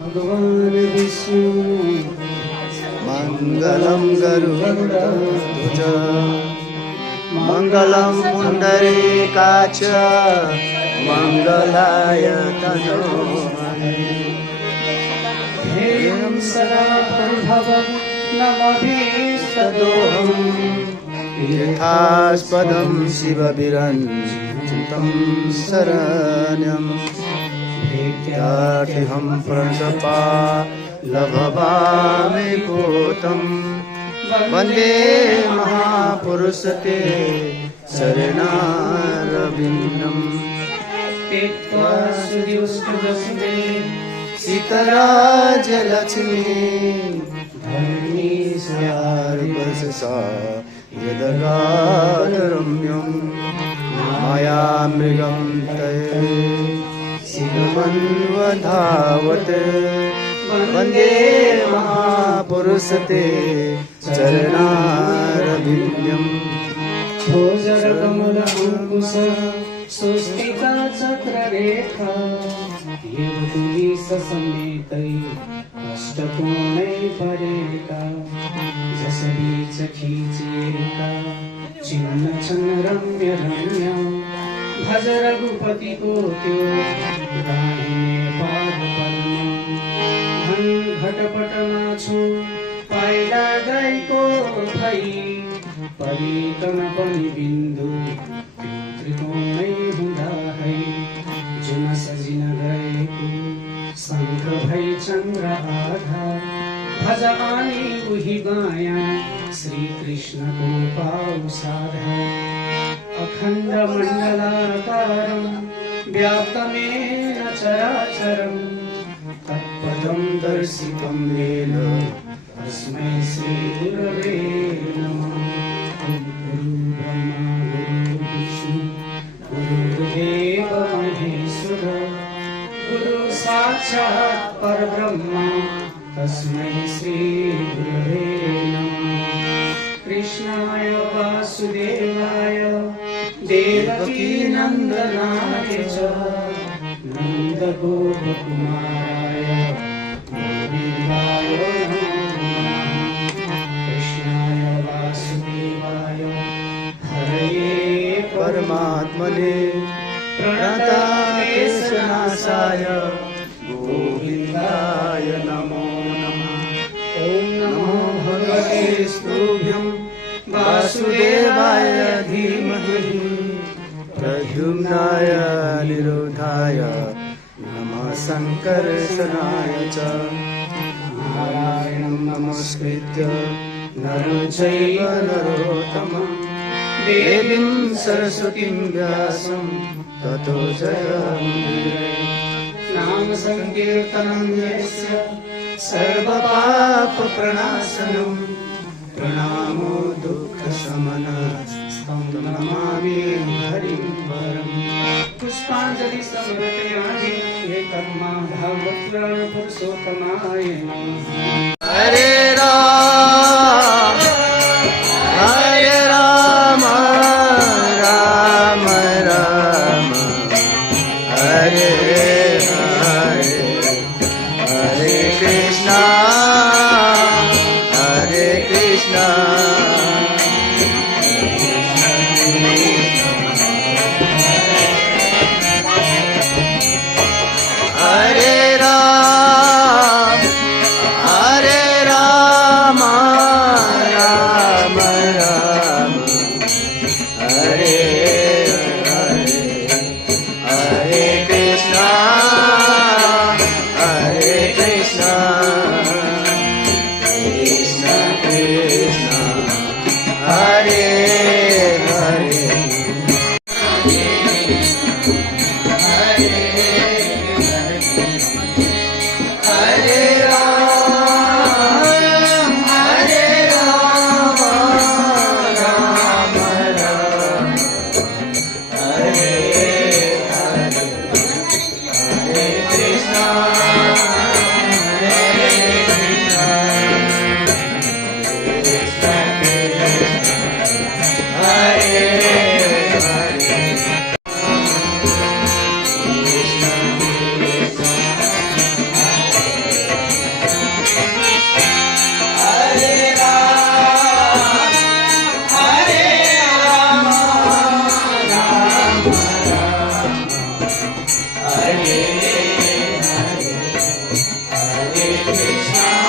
भगवान विष्णु मंगलम गरुड़ध्वज मंगलम पुंडरीकाक्ष मंगलाय तनोहरि हेयं सदा परिभवं नमभीष्टदोहम् यथास्पदं शिवविरञ्चितं शरण्यम् भेत्यार्थिहं प्रणतपालभवामि भूतं वन्दे महापुरुषते शरणारविन्दम् त्यक्त्वा सुदुष्टदस्मे सीतराजलक्ष्मी धरणी स्यार्पससा यदगाधरम्यं मायामृगं तये शिवमन्वधावत् वन्दे महापुरुषते चरणारविन्द्यम् भोजरकमलअङ्कुश सुस्थिता चक्ररेखा युवतुलीसमेतै अष्टकोणै परेका जसरी चखीचेका चिन्न छन् रम्य रम्य भज रघुपतिको त्यो दाहिने पाद पद्म धन घटपटमा छु पाइला गाईको भई परिकन पनि बिन्दु त्यो त्रिकोणै हुँदा है जुन सजिन गएको शङ्ख भई चन्द्र आधार भज आनी उही माया श्री कृष्णको पाउ साधा अखण्ड मण्डलाकारं व्याप्तमेन चराचरं तत्पदं दर्शितं येन तस्मै श्री गुरवे नमः। गुरु ब्रह्मा गुरु विष्णु गुरुदेव महेश्वर गुरु साक्षात् परब्रह्म तस्मै श्री गुरवे नमः। कृष्णाय वासुदेवाय देवकी नन्दनाय च नन्दगोपकुमाराय गोविन्दाय नमो नमः। कृष्णाय वासुदेवाय हरये परमात्मने प्रणतकेशनाशाय गोविन्दाय नमो नमः। ॐ नमो भगवते स्तुभ्यं वासुदेवाय धीमहि प्रद्युम्नाय निरुद्धाय नमः संकर्षणाय च नारायणं नमस्कृत्य नरं चैव नरोत्तमं देवीं सरस्वतीं व्यासं ततो जयमुदीरये। नाम संकीर्तनं यस्य सर्वपापप्रणाशनं प्रणामो दुःखशमनं नमामि हरिं परम्। पुष्पाञ्जलि समर्पयामि एकर्माधावपुराण पुरुषोत्तमाय नमः। हरे राम राम राम हरे हरे हरे कृष्णा हरे कृष्णा हरे राम राम राम हरे हरे हरे कृष्णा Hare Krishna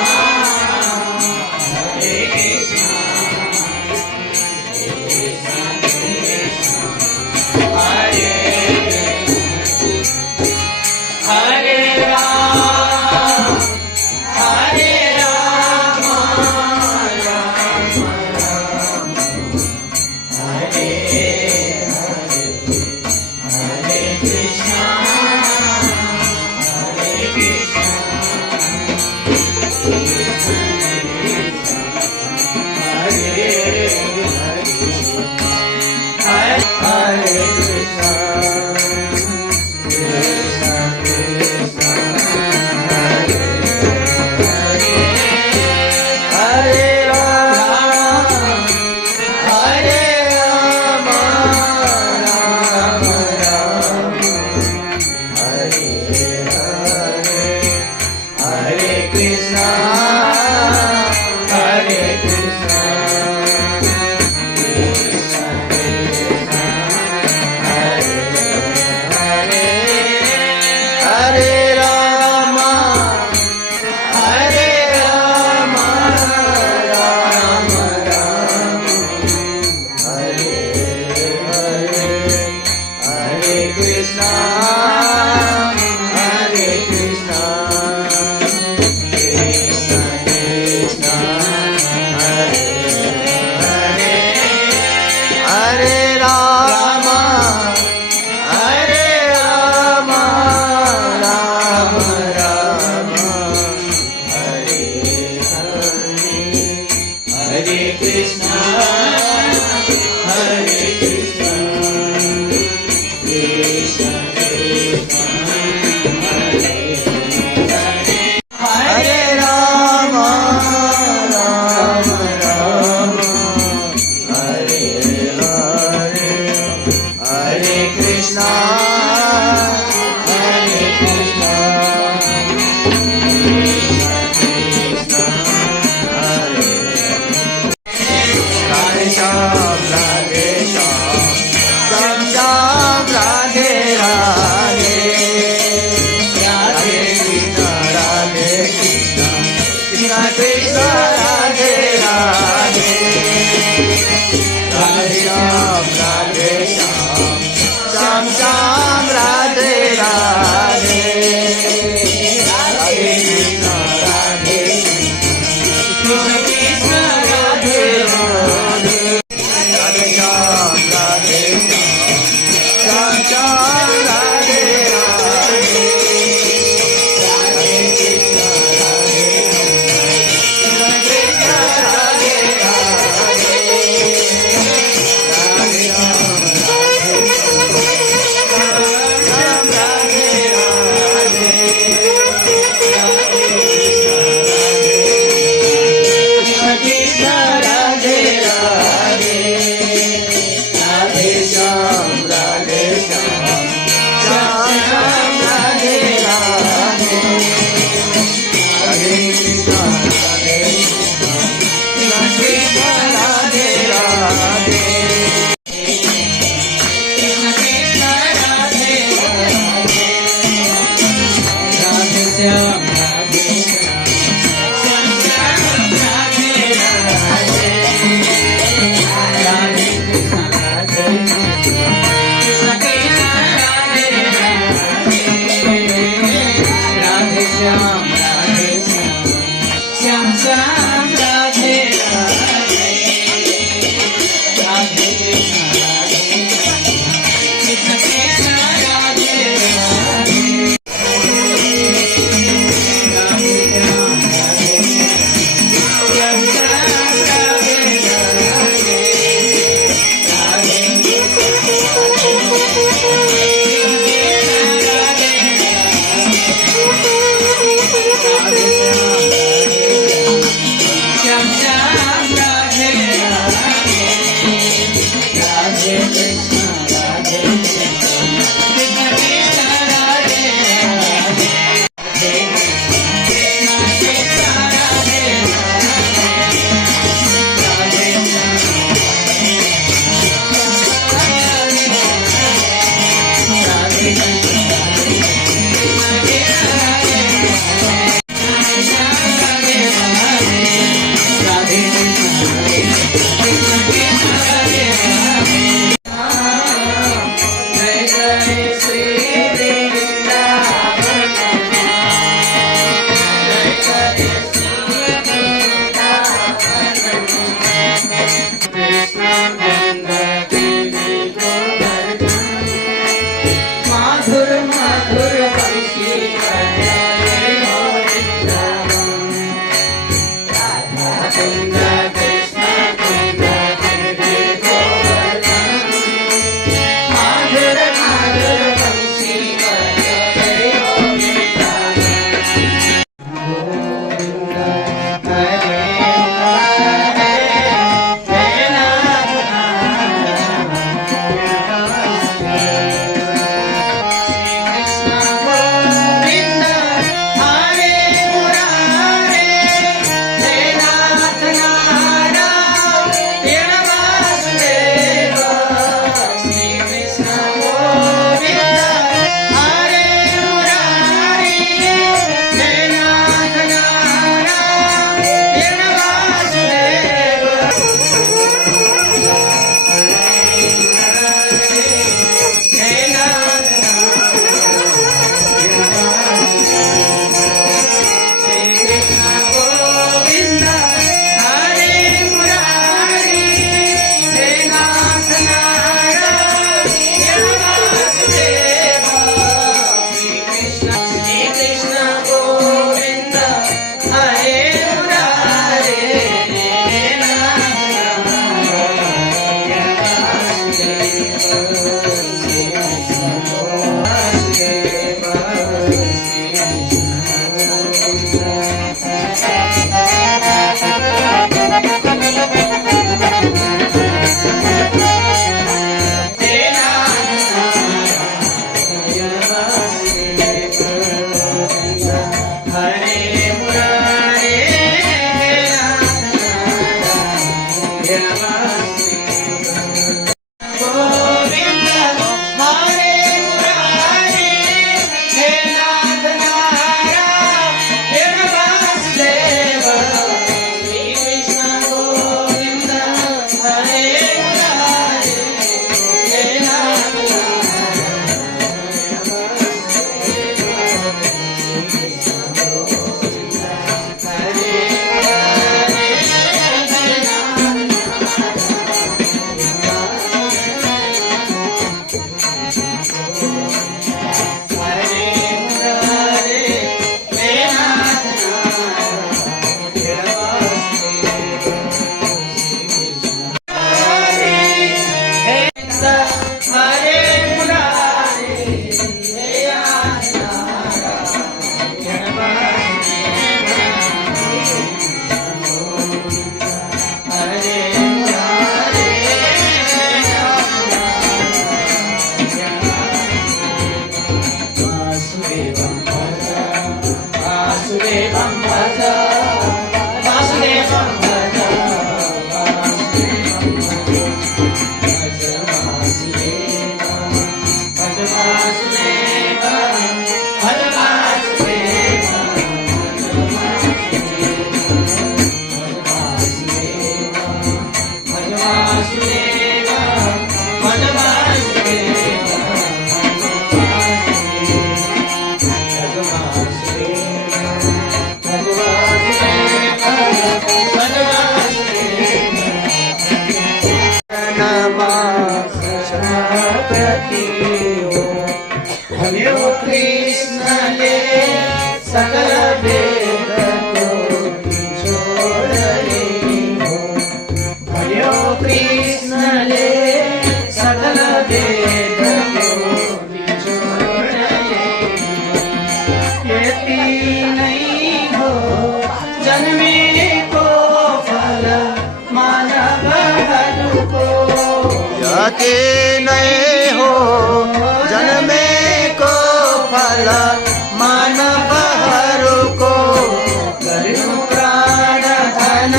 गति नहीं हो जन्मे को फल मानव हरु को करुण प्राण धन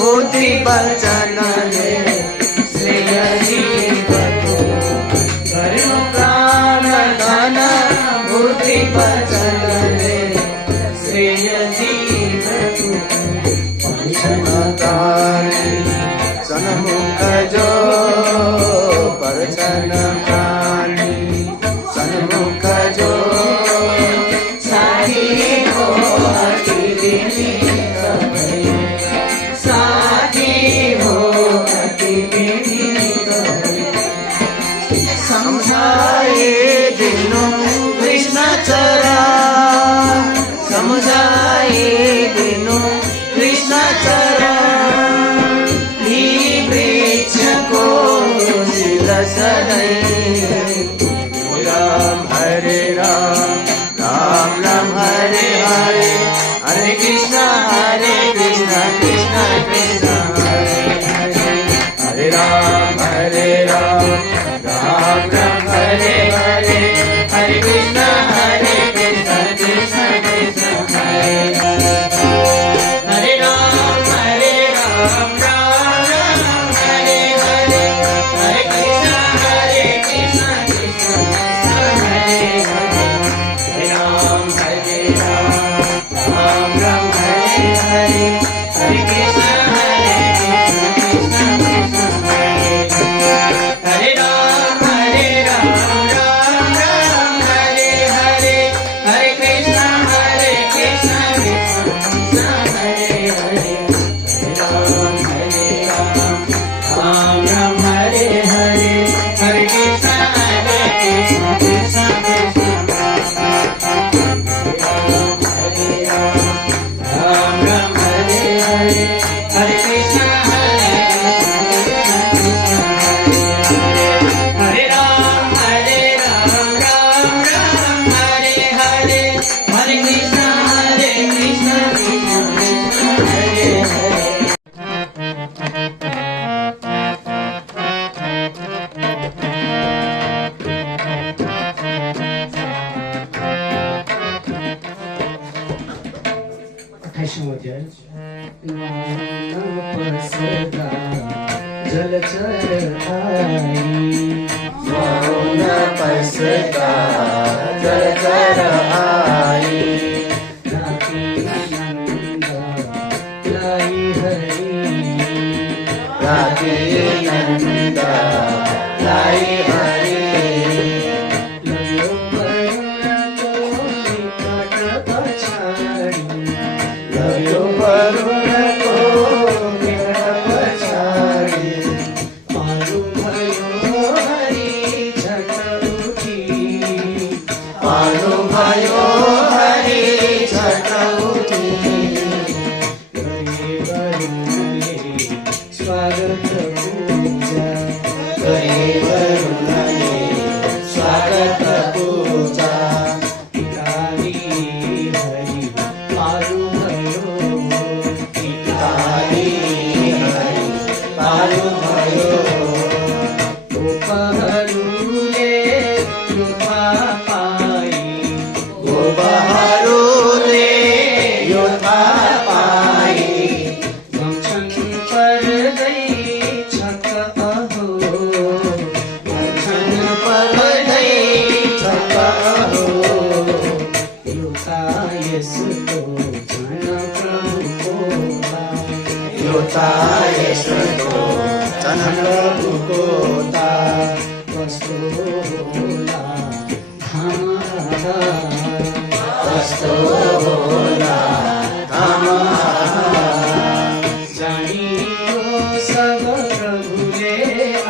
बुद्धि वचन ले श्रेय जीवन को करुण प्राण धन बुद्धि वचन ले श्रेय जीवन को पंचमकारी सन्मुख जो परचन प्राणी सन्मुख जो साथी हो अति विनीत भय साथी हो अति विनीत भय समझाए दिनों कृष्ण चरा समझाए दिनों कृष्ण चरा वृक्ष को राम हरे राम राम राम हरे हरे हरे कृष्ण कृष्ण कृष्ण हरे हरे हरे राम राम राम हरे हरे हरे कृष्ण कृष्ण कृष्ण हरे हरे हरे राम राम राम हरे हरे हरे कृष्ण कृष्ण हरे हरे हरे राम राम राम हरे हरे हरे कृष्ण कृष्ण कृष्ण हरे हरे हरे राम राम राम हरे हरे हरे कृष्ण कृष्ण कृष्ण हरे हरे हरे राम राम हरे हरे हरे कृष्ण कृष्ण कृष्ण राम राम हरे हरे हरे कृष्ण हरे राम राम राम हरे हरे हरे कृष्ण कृष्ण कृष्ण हरे हरे जलचर आई मौन पसदा जलचर आई राखी नंद लाई हरी राधे नंद लाई हरे लयो वरुण को निकट पछाड़ी लयो वरुण को निकट पछाड़ी मारू भयो हरी झट उठी पानु भयो हरि छठ उठी करे वरुणे स्वागत पूजा करे वरुणने स्वागत पूजा पितारी हरि मारू भयो पितारी हरि पानु भयो उपहरूले कृपा पाई गोबहरूले योद्धा पाई गमछन् पर्दै छक अहो छन् पर्दै छक हो एउटा यसको झन प्रभुको योता यस्तो चन्द्रको ता कस्तो होला धाम कस्तो होला धाम जानियो सब प्रभुले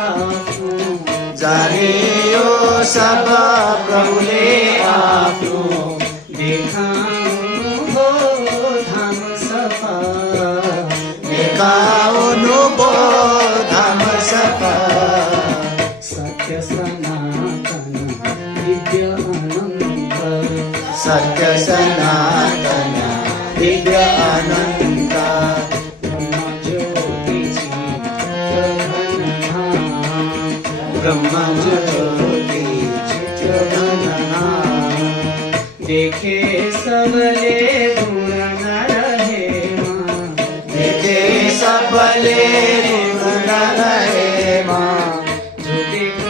आफ्नो जानियो सब प्रभुले आफ्नो देखाउनु हो धाम सफा देखाउनु बो धाम सफा सत्य सनातन दिव्य अनन्त सत्य सनातन दिव्य अनन्त ब्रह्म ज्योतिषी प्रधान धाम ભલે ગુણ રહે માં જો દેખ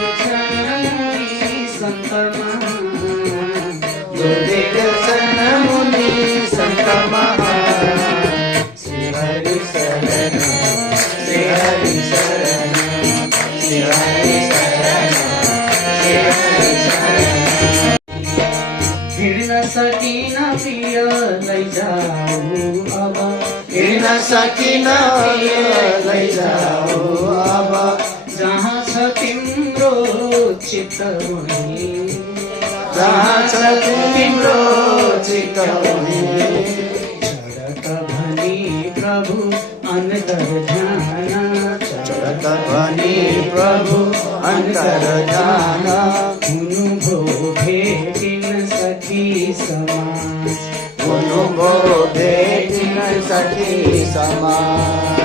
મુનિ સંતમાં જો દેખ મુનિ સંતમાં શ્રી હરિ શરણ શ્રી હરિ શરણ શ્રી હરિ શરણ શ્રી હરિ શરણ હિડ ન સકી ન પિય લઈ જાઉં આવા હિડ ન સકી ન લઈ જાઓ આબા જहाँ छ तिम्रो चित्त वहीं जहाँ छ तिम्रो चित्त वहीं चढ़त भनी प्रभु अंतर ध्यान चढ़त भनी प्रभु अंतर ध्यान हुनु भो भेटिन सखी समाज अनुभो भेटिन सखी समाज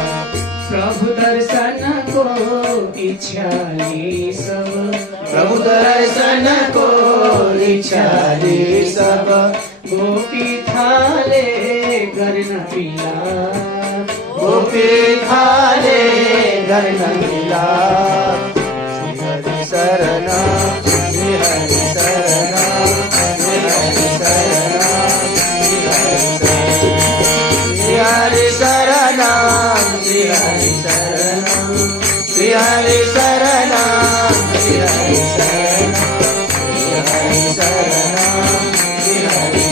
प्रभु दर्शन को इच्छाली सब प्रभु दर्शन को इच्छाली सब गोपी थाले गर्न पिला गोपी खाले घर न मिला श्री हरि शरण श्री हरि शरण श्री हरि शरण श्री हरि शरण श्री हरि शरण श्री हरि शरण श्री हरि शरण श्री हरि शरण श्री हरि शरण श्री हरि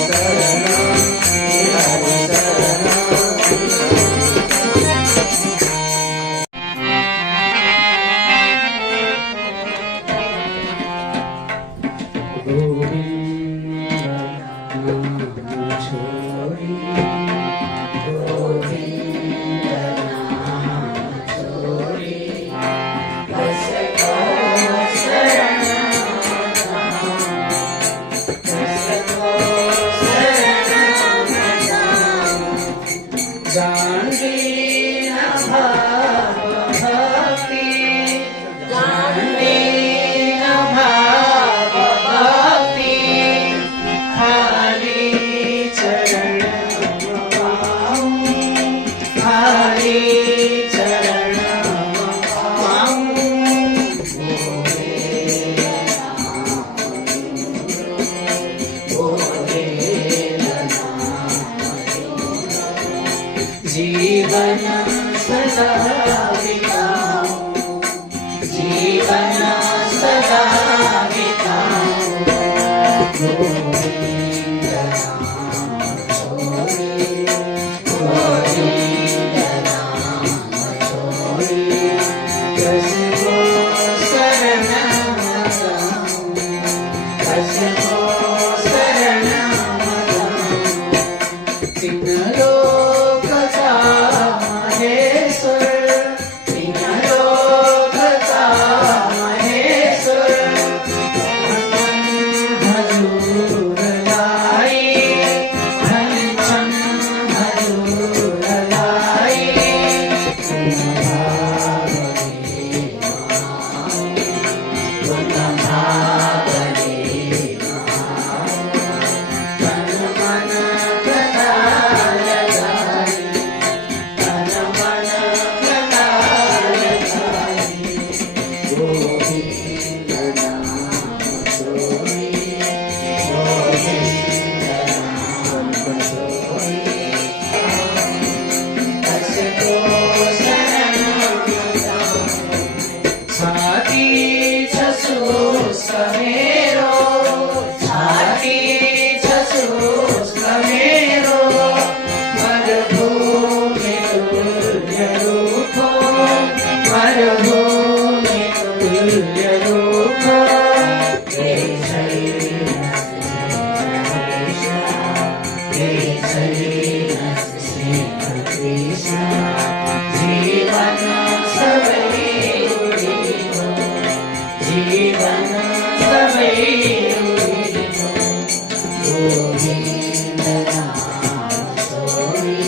जीवन सदा बिताऊं, जीवन सदा बिताऊं, गोविंद नाम छोड़े, गोविंद नाम छोड़े, कसको शरण जाऊं, कसको शरण जाऊं, तीन लोक का महेश्वर, तीन लोक का महेश्वर, हजूर लाई, घनश्याम हजूर लाई, छाती छसूस मेरो, छाती छसूस मेरो, मरुभूमि तुल्य रूपो, मरुभूमि तुल्य रूपो, जय जय श्री कृष्ण, जीवन सबै जीवन सबै गोविंद नाम छोड़े,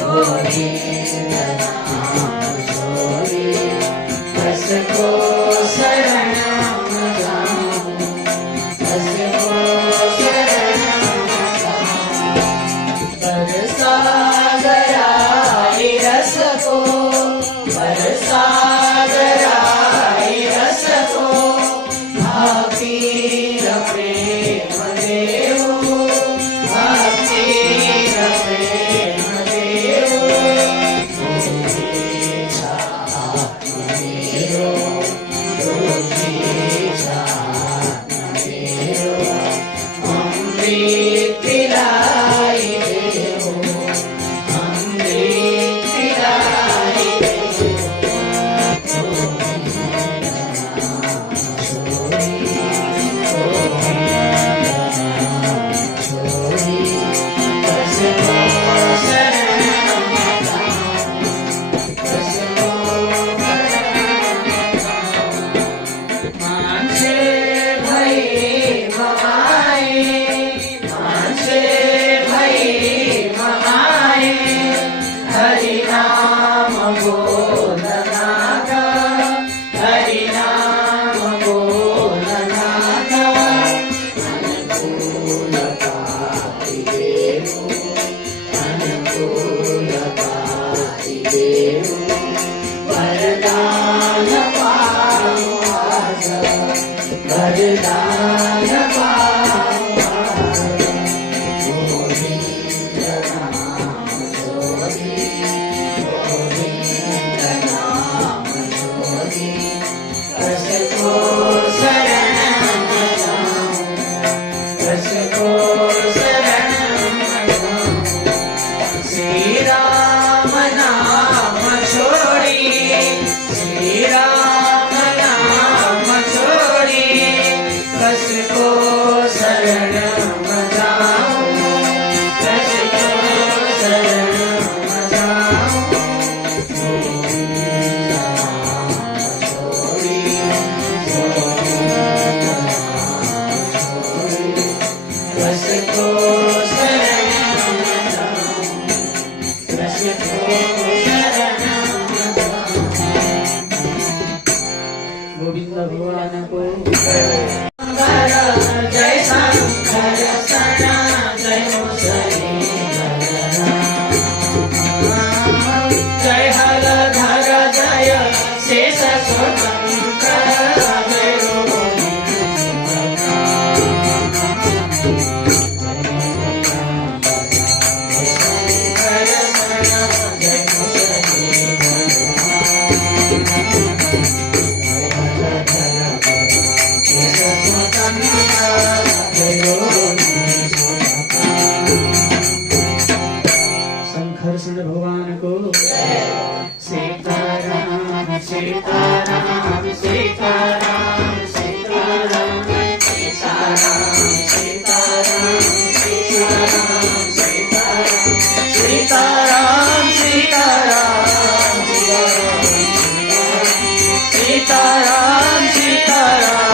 गोविंद नाम छोड़े, कसको शरण जाऊं, कसको शरण जाऊं, बरसा गया रस को, હરિ નામ બોલનાથ, હરિ નામ બોલનાથ, અનુકૂલતાથી દેવું, અનુકૂલતાથી દેવું, વરદાન પામવાસ, વરદાન પામવાસ. ગોવિંદ નામ જોડી, ગોવિંદ નામ જોડી, કસકો શરણ જાઉં, કસકો શરણ જાઉં. શ્રી રામ નામ છોડી, શ્રી રામ નામ છોડી, કસકો શરણ જાઉં, કસકો શરણ જાઉં. ગોવિંદ નામ છોડી, ગોવિંદ નામ છોડી, કસકો શરણ જાઉં, કસકો શરણ જાઉં. ગોવિંદ ભગવાન કો જય શંકર સણા, જય મુસલી જય હલધર જય શેષ સ્વતંત્ર, જય शंकर सुन भगवान को सीताराम सीताराम सीताराम सीताराम सीताराम सीताराम सीताराम सीताराम सीताराम सीताराम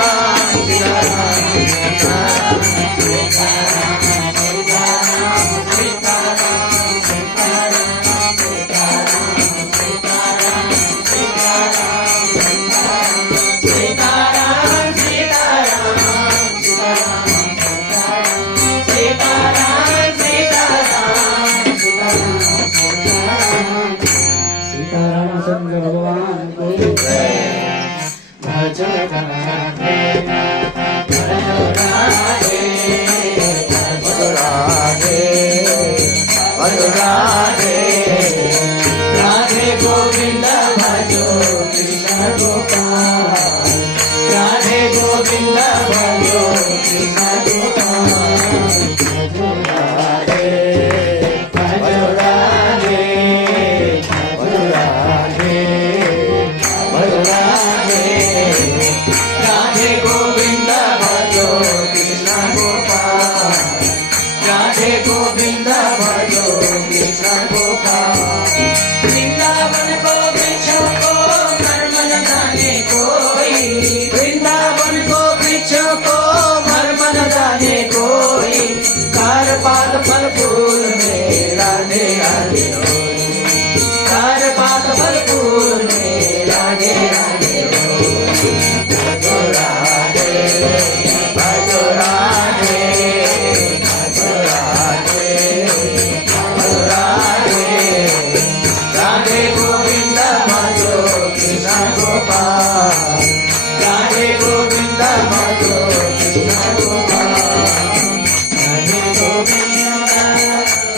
रामचंद्र भगवान को भज राधे भज राधे भज राधे भज राधे राधे गोविंद भजो कृष्ण गोपाल, राधे गोविंद भजो कृष्ण गोपाल. भजो राधे भजो राधे भज राधे भज राधे राधे गोविंद भजो कृष्ण गोपाल, राधे गोविंद भजो कृष्ण गोपाल. वृंदावन को वृक्षों को मर्म न जाने कोई, वृंदावन को वृक्षों को मर्म न जाने कोई, कार पात फल फूल में राधे राधे होई, कार पात फल फूल में राधे राधे होई. भजो राधे भजो राधे भजो राधे भजो राधे राधे गोविंद भजो कृष्ण गोपाल, राधे गोविंद भजो कृष्ण गोपाल.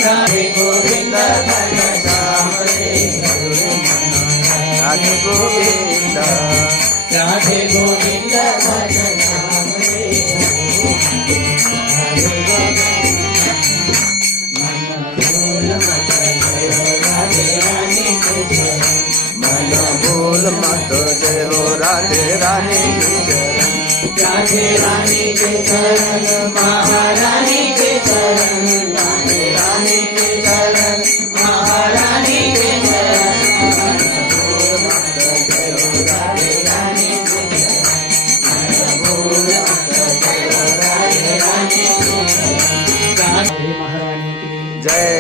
राधे गोविंद भज श्याम रे राधे गोविंद राधे गोविंद भज श्याम रे. मन भूल मत जय हो राधे रानी के चरण, राधे रानी के चरण, महारानी के चरण, राधे रानी के चरण, महारानी के चरण. मन भूल मत जय हो राधे रानी के चरण, मन भूल मत जय हो राधे रानी के चरण. राधे महारानी की जय.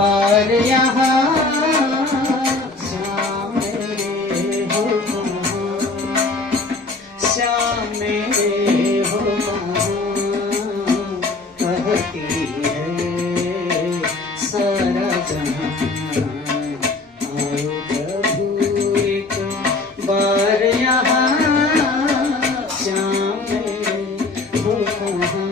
बार यहाँ श्याम मेरे हो कहाँ, श्याम मेरे हो कहाँ, कहती है सारा जहाँ, आओ प्रभु एक बार यहाँ श्याम मेरे हो कहाँ।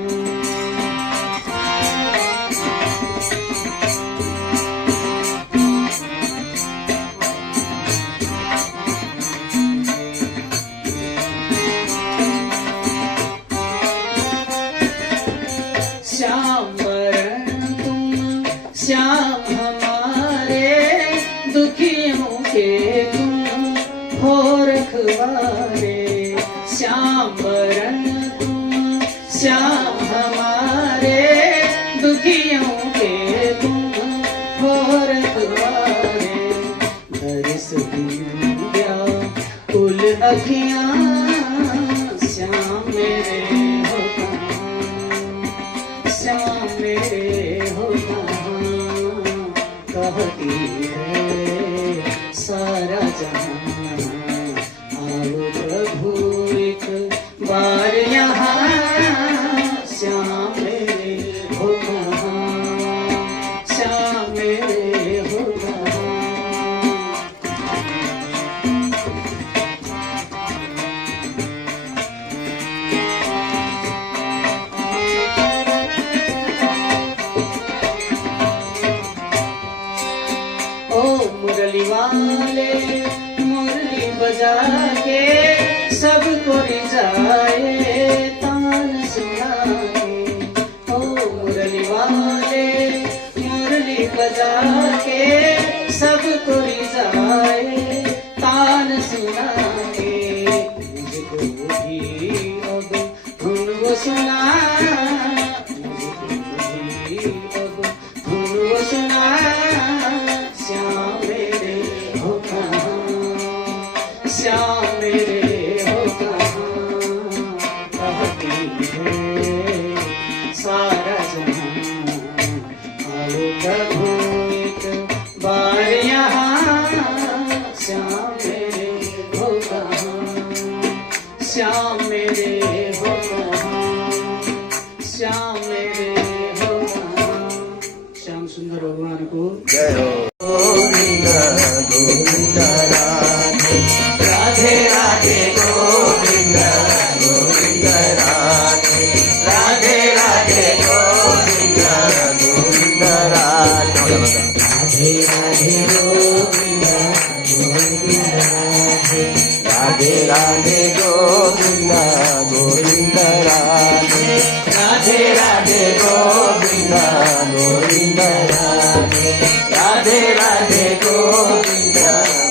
श्याम वरण तुम श्याम हमारे, दुखियों के तुम हो रखवारे। श्याम वरण तुम श्याम हमारे, दुखियों के तुम हो रखवारे। दर्श दिया कुल अखियाँ श्याम मेरे हो कहाँ, श्याम मेरे हो कहाँ, कहती है सारा जहाँ, आओ प्रभु एक बार यहाँ श्याम मेरे हो कहाँ, श्याम मेरे हो कहाँ। ओ मुरली वाले मुरली बजा के सबको रिझाए तान सुनाए। ओ मुरली वाले मुरली बजा के सबको रिझाए तान सुनाए। मुझको भी अब धुन वो सुना, मुझको भी अब धुन वो सुना। श्याम मेरे हो कहाँ, श्याम मेरे हो कहाँ, कहती है सारा जहाँ, आओ प्रभु एक बार यहाँ श्याम मेरे हो कहाँ, श्याम मेरे हो कहाँ, श्याम मेरे हो कहाँ। श्याम सुंदर भगवान को जय हो। गोविंद गोविंद राधे राधे गोविंद गोविंद राधे राधे राधे गोविंद गोविंद राधे राधे राधे गोविंद गोविंद राधे राधे राधे गोविंद गोविंद राधे राधे राधे गोविंद गोविंद राधे राधे गोविंद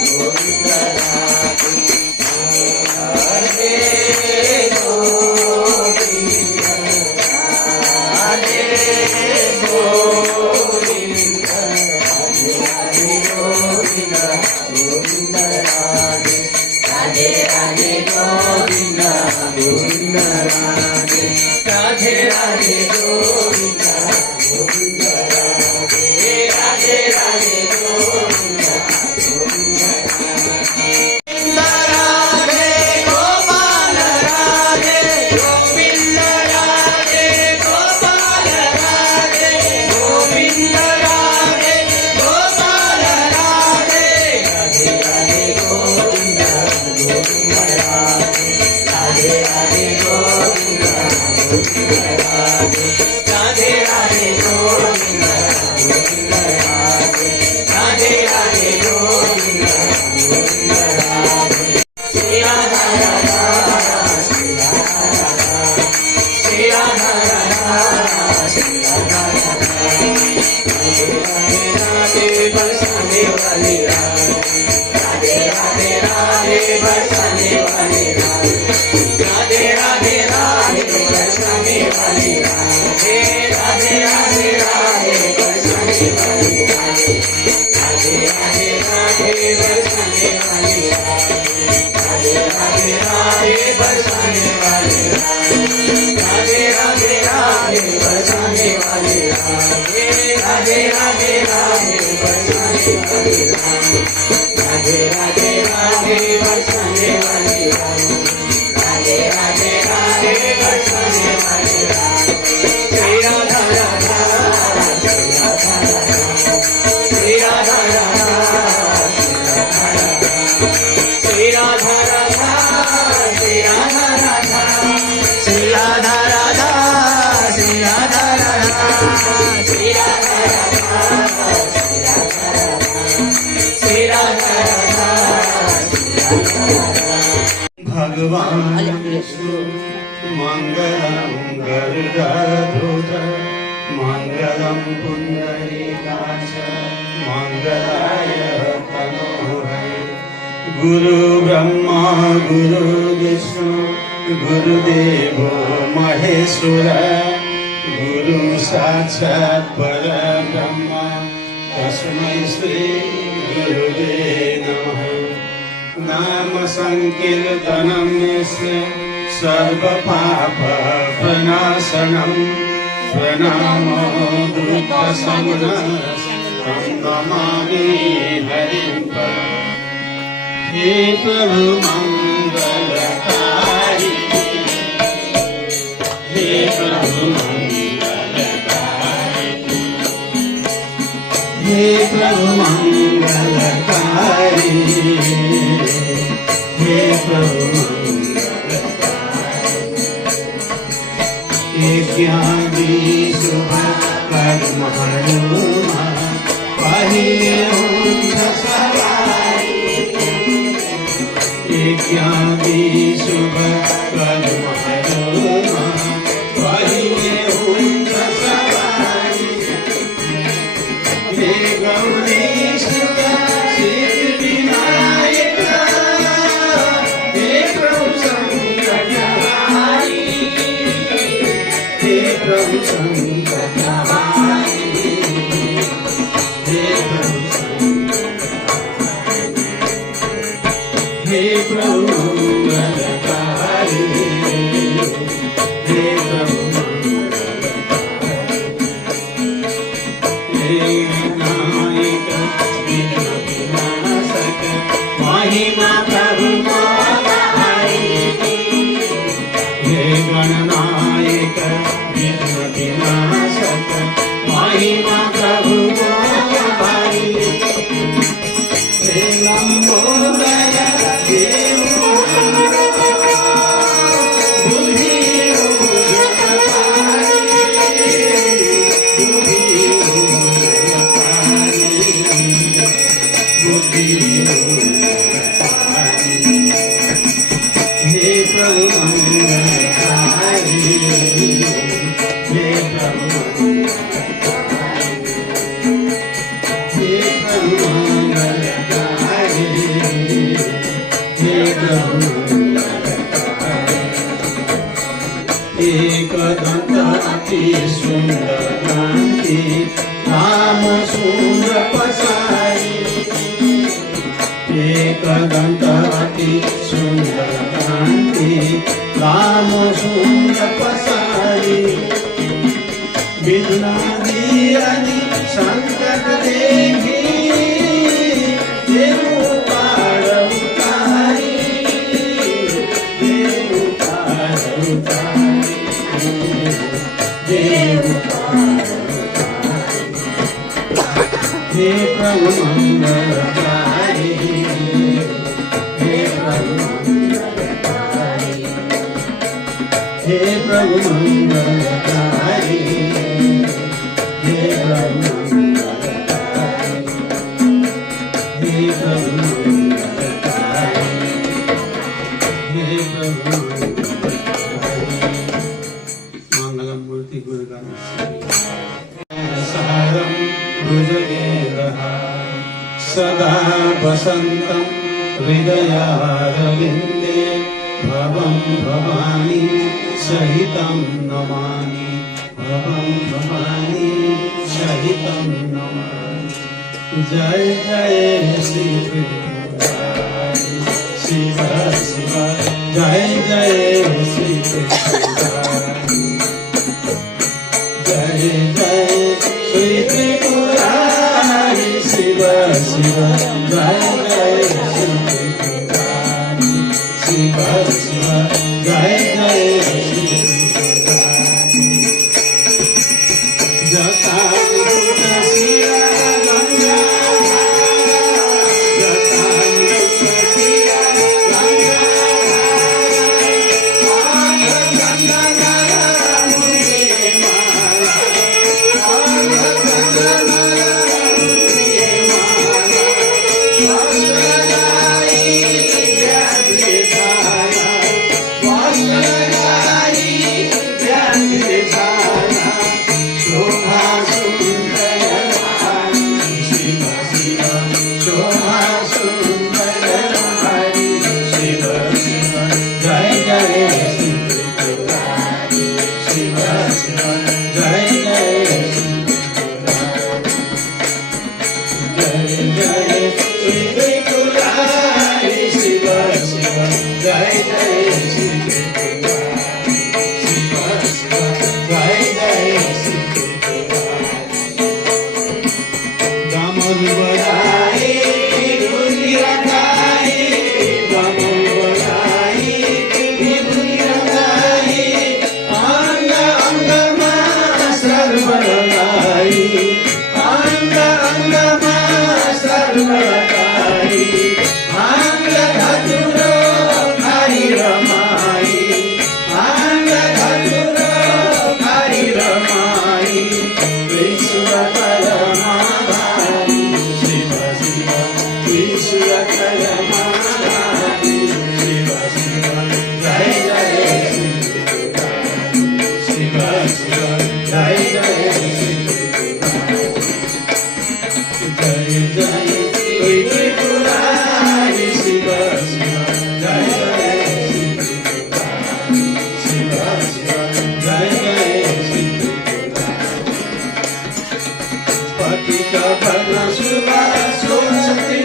गोविंद राधे गोविंद राधे गोविंद राधे गोविंद गोविंद राधे राधे राधे गोविंद गोविंद राधे राधे राधे गोविंद गोविंद राधे राधे राधे गोविंद गोविंद राधे गोपाल राधे गोविंद राधे गोपाल राधे गोविंद राधे गोपाल राधे राधे राधे गोविंद गोविंद राधे राधे राधे गोविंद गोविंद राधे राधे राधे गोविंद गोविंद राधे राधे राधे गोविंद गोविंद राधे श्री राधा राधा श्री राधा राधा श्री राधा राधा श्री राधा राधा राधे राधे राधे बरसाने वाली राधे राधे राधे बरसाने वाली राधे राधे राधे बरसाने वाली राधे राधे राधे राधे बरसाने वाली राधे राधे राधे बरसाने वाली राधे राधे राधे बरसाने वाली राधे राधे राधे बरसाने वाली राधे राधे राधे राधे बरसाने वाली राम राधे राधे राधे बरसाने वाली राम राधे राधे राधे बरसाने वाली राम श्री राधा राधा श्री राधा राधा श्री राधा राधा श्री राधा राधा श्री राधा राधा श्री राधा राधा श्री राधा राधा श्री राधा राधा भगवान विष्णु मंगलम गरुड़ध्वज मंगलम पुंडरीकाक्ष मंगलाय तनोहरे गुरु ब्रह्मा गुरु विष्णु गुरुदेव महेश्वर गुरु साक्षात् परब्रह्म तस्मै श्री गुरुवे नमः नाम संकीर्तनम सर्वपाप प्रणाशनम प्रणामो द्रुतसमनं नमामि हरिं हे प्रभु मंगलकारी हे प्रभु मंगलकारी हे प्रभु मंगलकारी हे प्रभु ज्ञानी शुभ कर्म हनुमा पहिले सवारी ज्ञानी शुभ कर्म हनुमा पहिले सवारी हे गौरी सुत सिद्ध विनायक हे प्रभु संकटहारी हे प्रभु संकटहारी हे प्रभु हे प्रभु मंगलकारी हे प्रभु हे नायक विघ्न विनाशक महिमा प्रभु हे गणनायक विघ्न विनाशक महिमा प्रभु हे लंबोदर देव बुद्धि हे प्रभु मंगलकारी हे प्रभु हे प्रभु मंगलकारी हे प्रभु एक दंत अति सुंदर कांति राम सुंदर पसारी एक दंत अति सुंदर कांति राम सुंदर पसारी विघ्नादि संकट देखी देव पार उतारी देव पार उतारी देव पार उतारी हे प्रभु मंगलकारी हे प्रभु मंगलकारी हे प्रभु मंगलकारी हे प्रभु मंगलकारी हे प्रभु मंगलकारी हे प्रभु मंगलम मूर्ति गुरुगान सारम भुजगेरहार सदा वसन्तं हृदयारविन्दे भवं भवानी सहितं नमामि भवं भवानी सहितं नमामि जय जय श्री शिव शिव जय जय श्री जय जय स्फटिक वर्ण सुभाष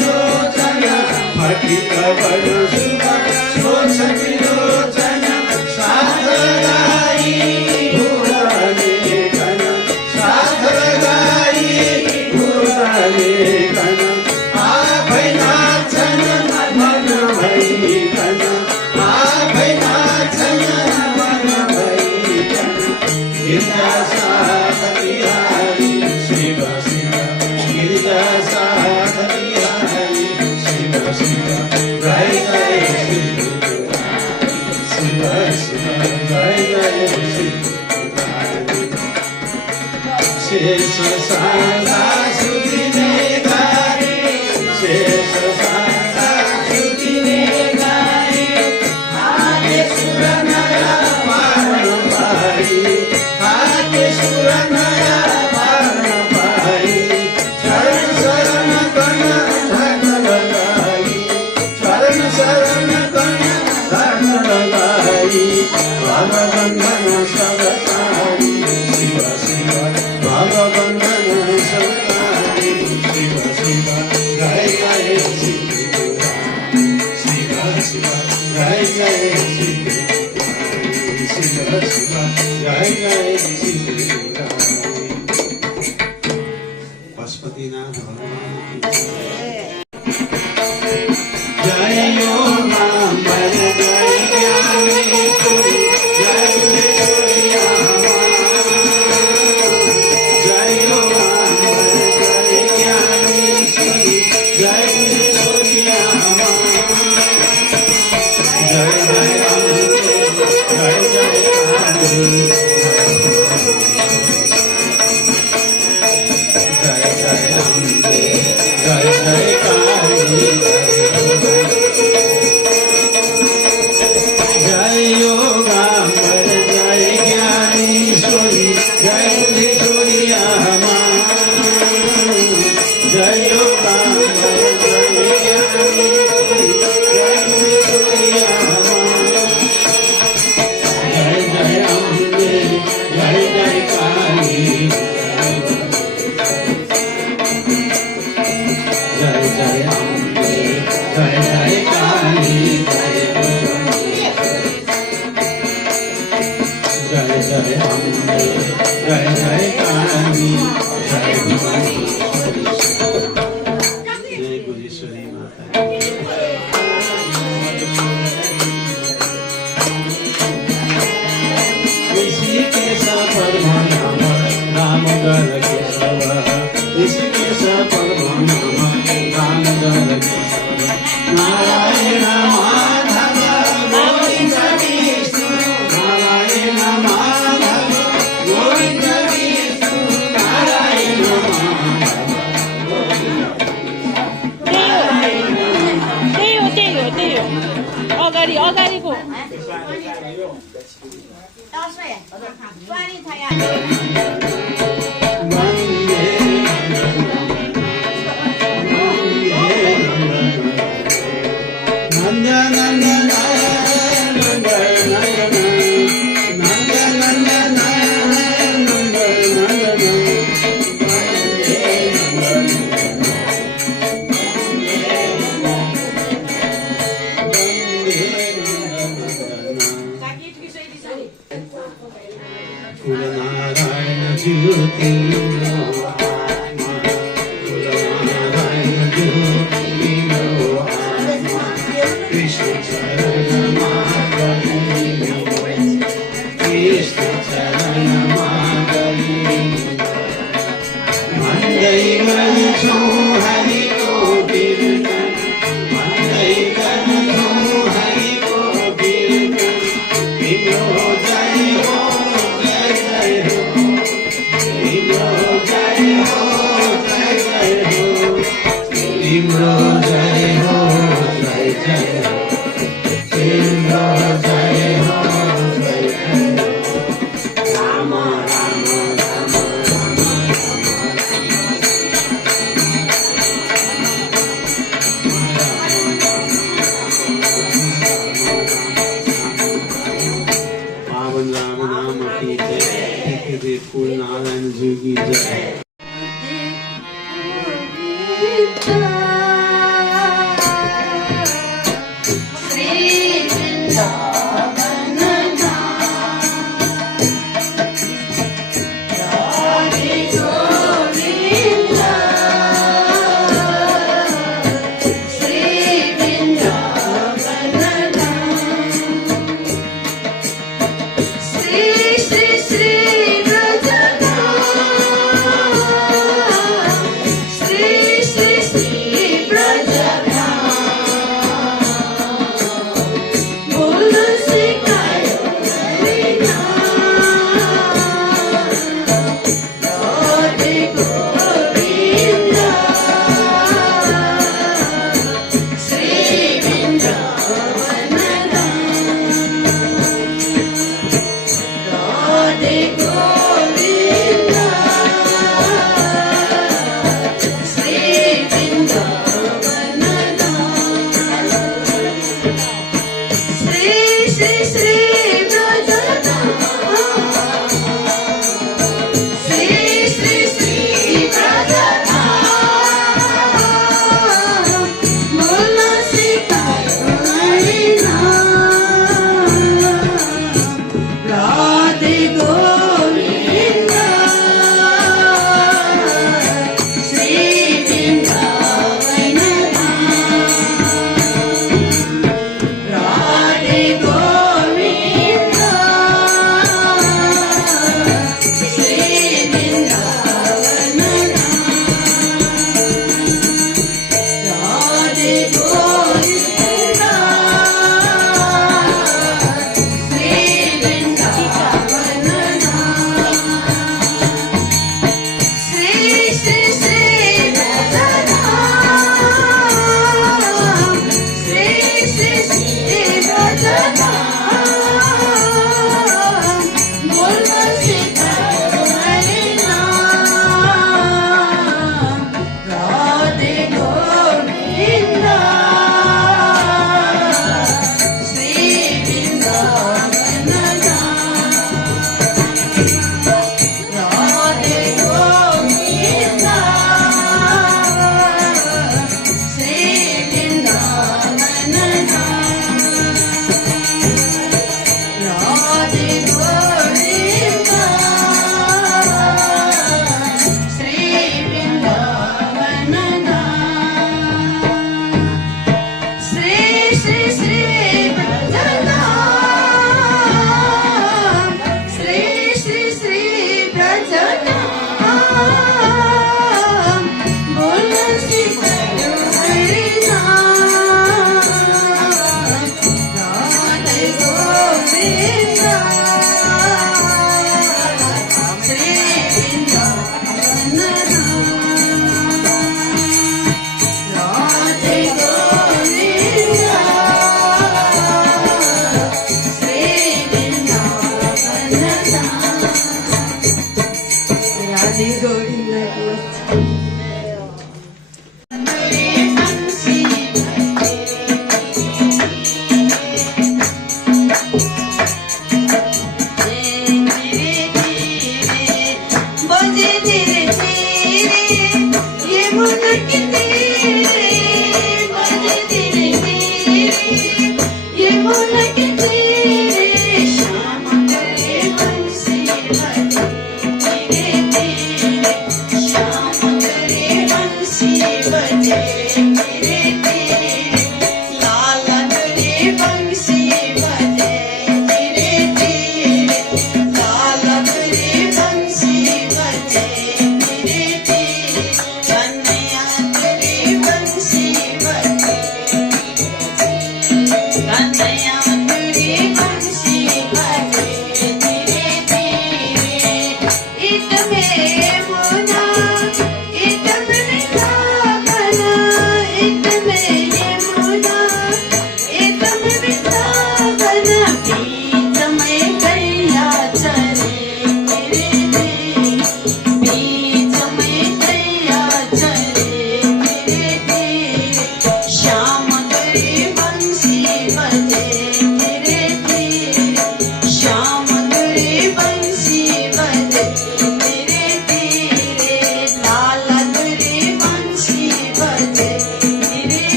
लोचन स्फटिक वर्ण सुभाष लोचन सागर गाई भुवने कन सागर गाई भुवने कन आभै नाचन मन भई कन आभै नाचन मन भई कन गिरिजासाधविहारी शिव शिव गिरिजासाधविहारी शिव शिव जय जय शिव शिव शिव जय जय शिव शेष सादा सुदिने गारी शेष सादा सुदिने गारी आगे सुर नरा पार पारी आगे सुर नरा पार पारी चरण शरण कन धन लगाई चरण शरण कन धन लगाई भगवंदन सबतारी शिव शिव भगवंदन सबतारी शिव शिव जय जय शिव शिव शिव जय जय शिव शिव शिव जय जय शिव पशुपतिनाथ भगवान की जय योगांबर जय ज्ञानेश्वरी जय सुरेश्वरियामा जय योगांबर जय ज्ञानेश्वरी जय सुरेश्वरियामा जय जय अम्बे जय जय काली जय जय अम्बे जय जय काली जय योगांबर जय ज्ञानेश्वरी जय सुरेश्वरियामा जय योगांबर जय ज्ञानेश्वरी जय सुरेश्वरियामा जय जय अम्बे जय जय काली जय जय अम्बे जय जय काली जय जय अम्बे जय जय काली जय भुवनेश्वरी माता ऋषिकेश परमनाम रामगढ़ केशव ऋषिकेश परमनाम रामगढ़ केशव नारायण माधव गोविंद विष्णु नारायण माधव गोविंद विष्णु नारायण माधव त्यही हो अगाडि अगाडिको वन्दे नन्दनन्दन नारायण ज्योतिर्मय नारायण ज्योतिर्मय कृष्ण चरण मागली कृष्ण चरण मागली मंदै गन्छौ हरिको कीर्तन मंदै गन्छौ हरिको कीर्तन तिम्रो जय हो जय जय हो तिम्रो जय हो जय जय हो तिम्रो जय हो जय जय हो तिम्रो जय हो जय जय हो राम राम राम राम राम Shri Shri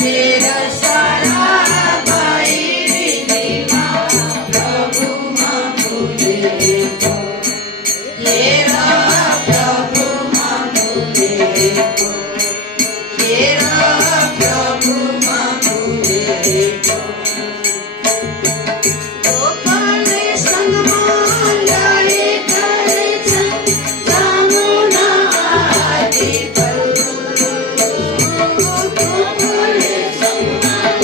શેર સારા ભાઈ વિધિમાં પ્રભુમાં ભૂલે તો શેર પ્રભુમાં ભૂલે તો શેર પ્રભુમાં ભૂલે તો ગોપાલને સંગમાં લઈ કરે છે સામુના આદિ ગોપાલને સંગમાં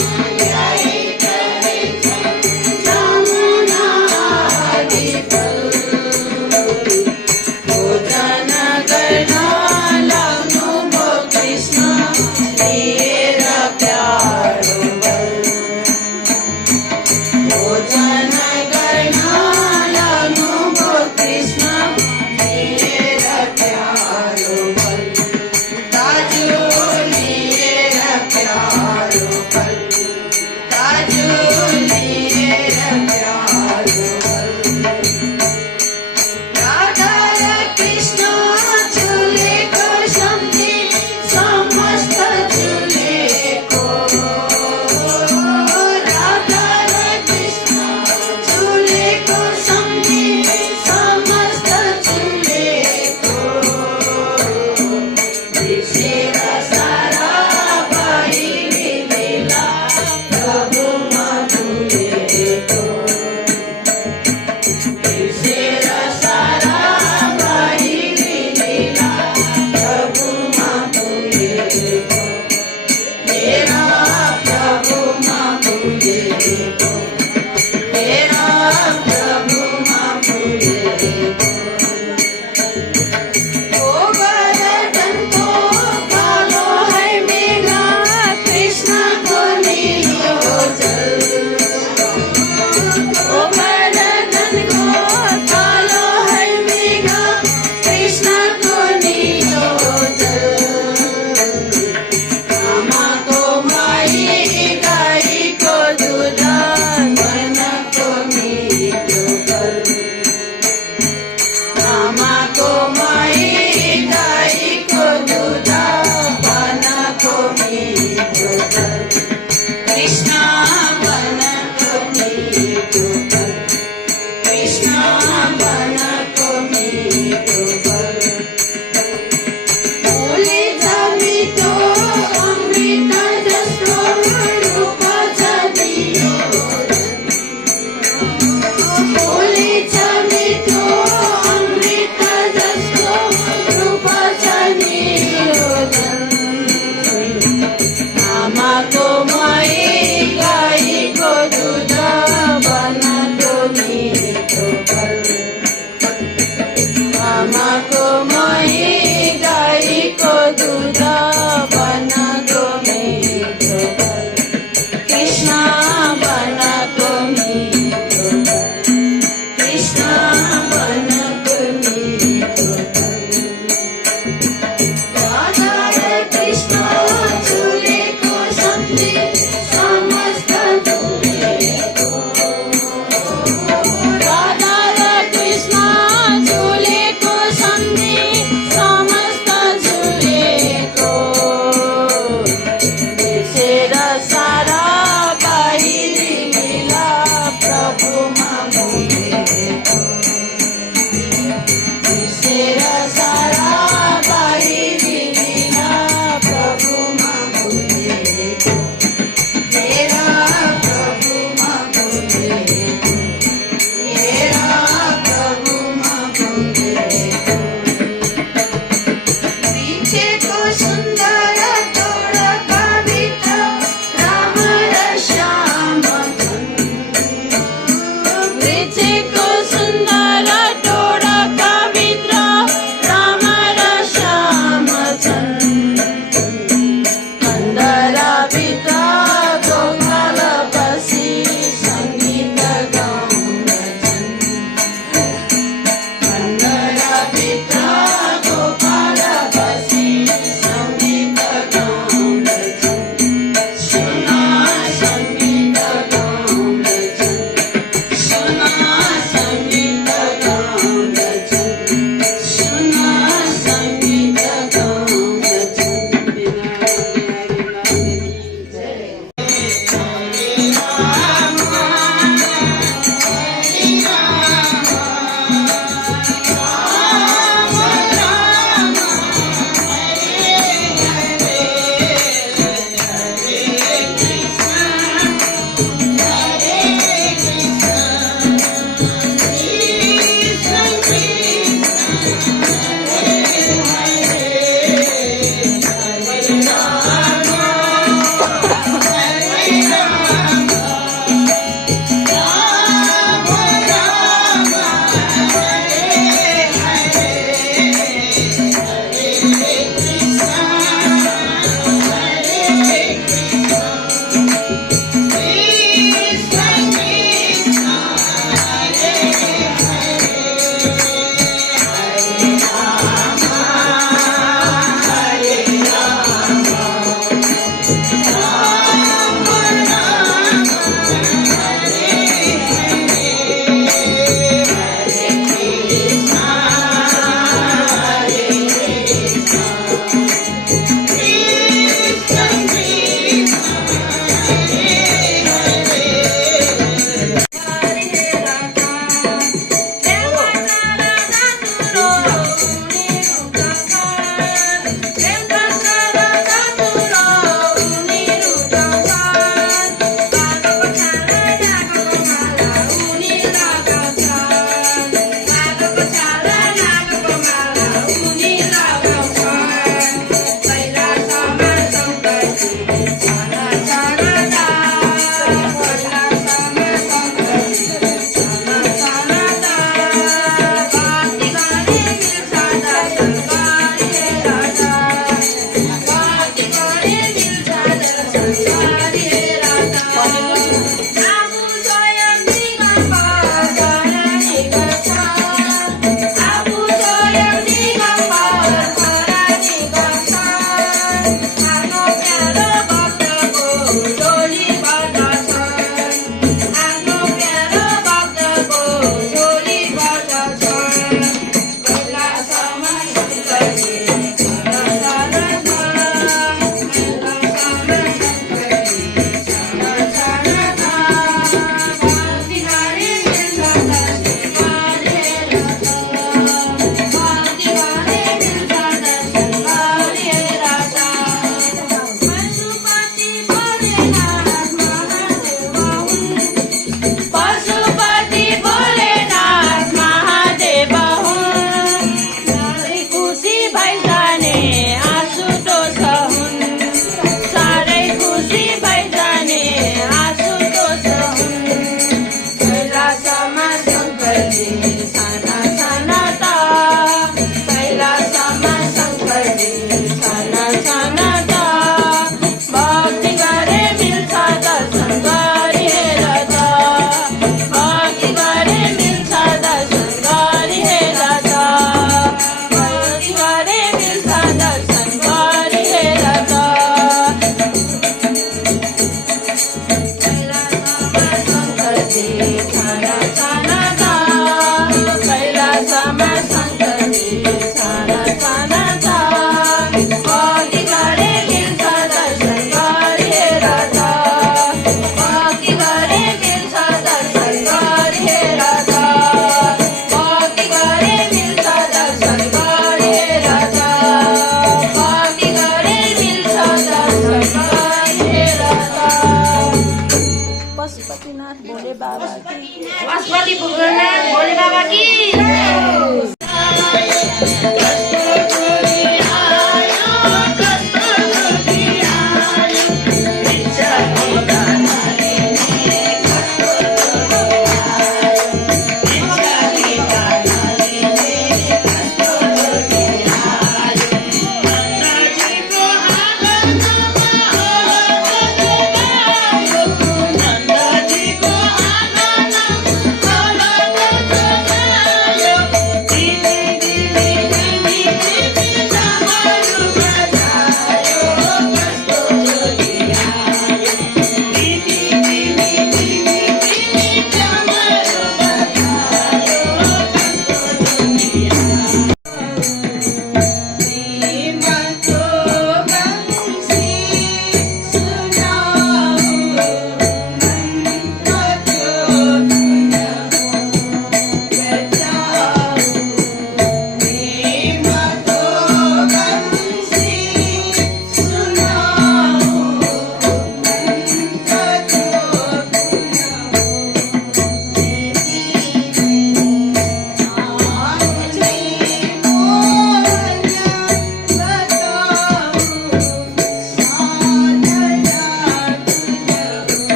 पशुपतिनाथ भोले बाबा की पशुपति भोलेनाथ भोले बाबा की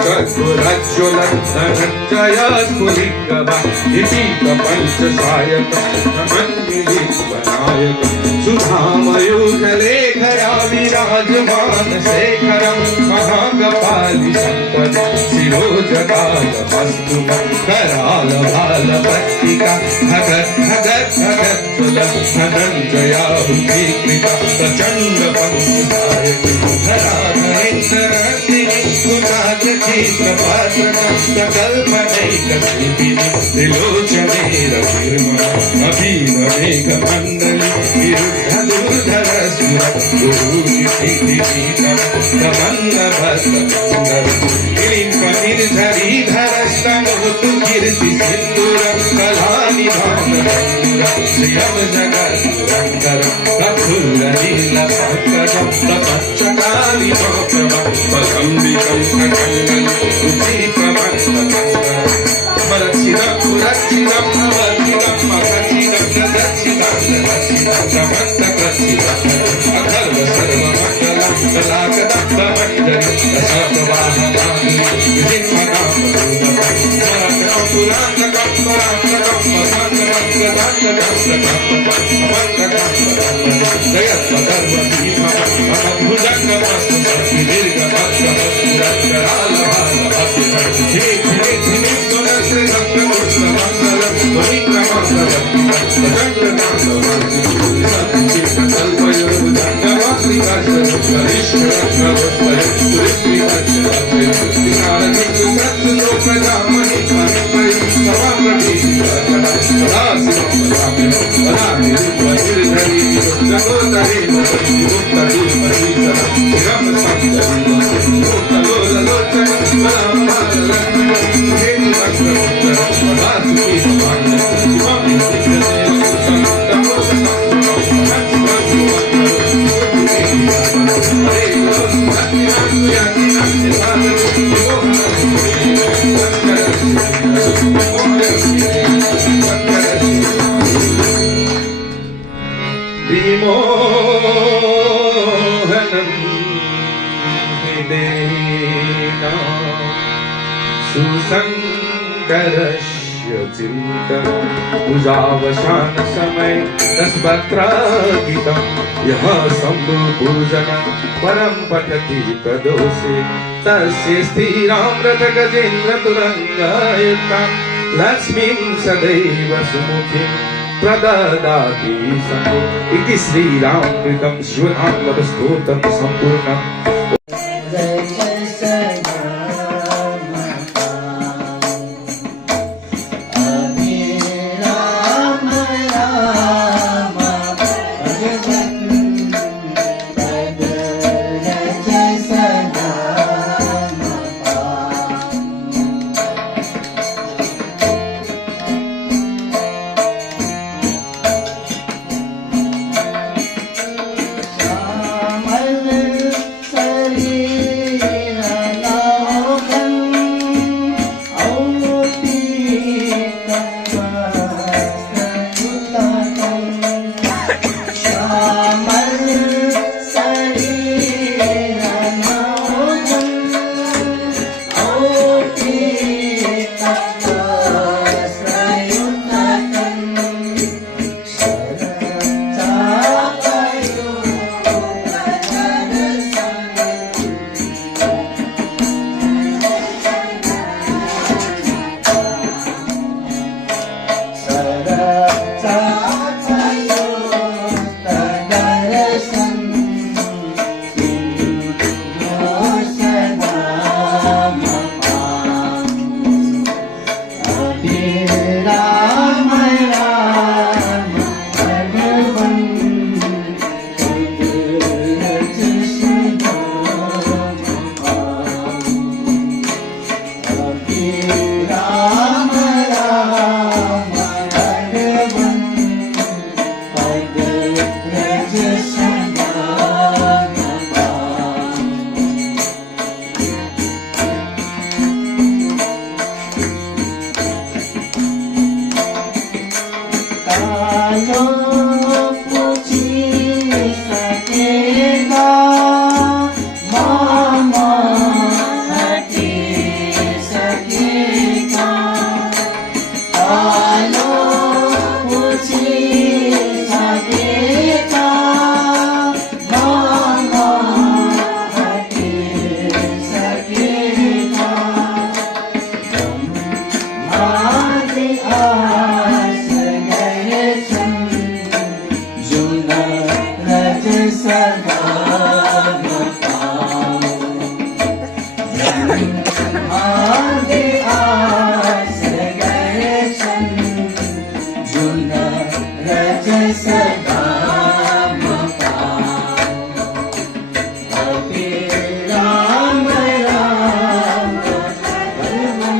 कर्पूरज्ज्वलन्धनञ्जय स्फुलिङ्गवा इति प्रपञ्चसायकमन्विलिङ्गनायकम् सुधामयूखलेखया विराजमान शेखरं महाकपालि सम्पदं शिरोजगालमस्तु करालभालपट्टिका खगत् धनञ्जयाहुतीकृता प्रचण्डपङ्कसायकि धराधरेन्द्रनन्दिनी सुजातचित्रपासना प्रकल्पनैकशिल्पिनि त्रिलोचने रविर्मणा अभिनवेगमण्डली विरुद्धदुर्धरस्फुर गुरुनिधिगीतं प्रबन्धभद्रकुण्डलं गिरिम्पनिर्झरीधरस्तमोतु कीर्तिसिन्दूरं कलानिधानबन्धुरं श्रियं जगद्दुरन्दरं प्रफुल्लनीलपङ्कजं प्रपञ्चकालिमाप्रभं पदम्बिकं प्रकण्डलं रुचिप्रबन्धकण्डलं मरक्षितं पुरक्षितं नवक्षितं मखक्षितं प्रदक्षितं दक्षितं प्रबन्धकक्षितं अथर्व सर्वमण्डलं कलाकदन्तमण्डलं रसतवाहनानि विधिन्मनामरूपं स्मरकं पुरान्तकं परान्तकं मसान्तकं प्रदान्तकं जयत्वधर्मभीमं मम भुजङ्गमस्तु सुसंकरस्य चिन्तनं पूजावसान समय दशवक्त्र गीतं यः शम्भुपूजनं परं पठति प्रदोषे तस्य स्थिरां रथगजेन्द्रतुरङ्गायतां लक्ष्मीं सदैव सुमुखीं प्रददाति शम्भु इति श्रीरामकृतं शिवनामस्तोत्रं सम्पूर्णम् Sa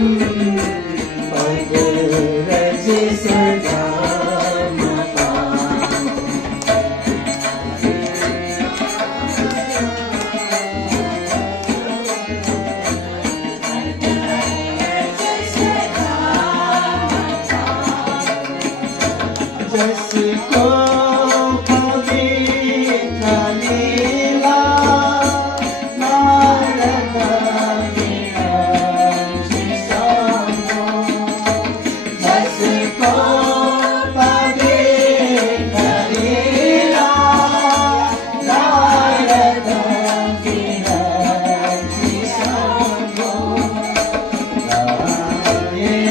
पद रज सदा जिसको पवित्र लीला नारद विरंची संगो जिसको पवित्र लीला नारद विरंची संगो गाये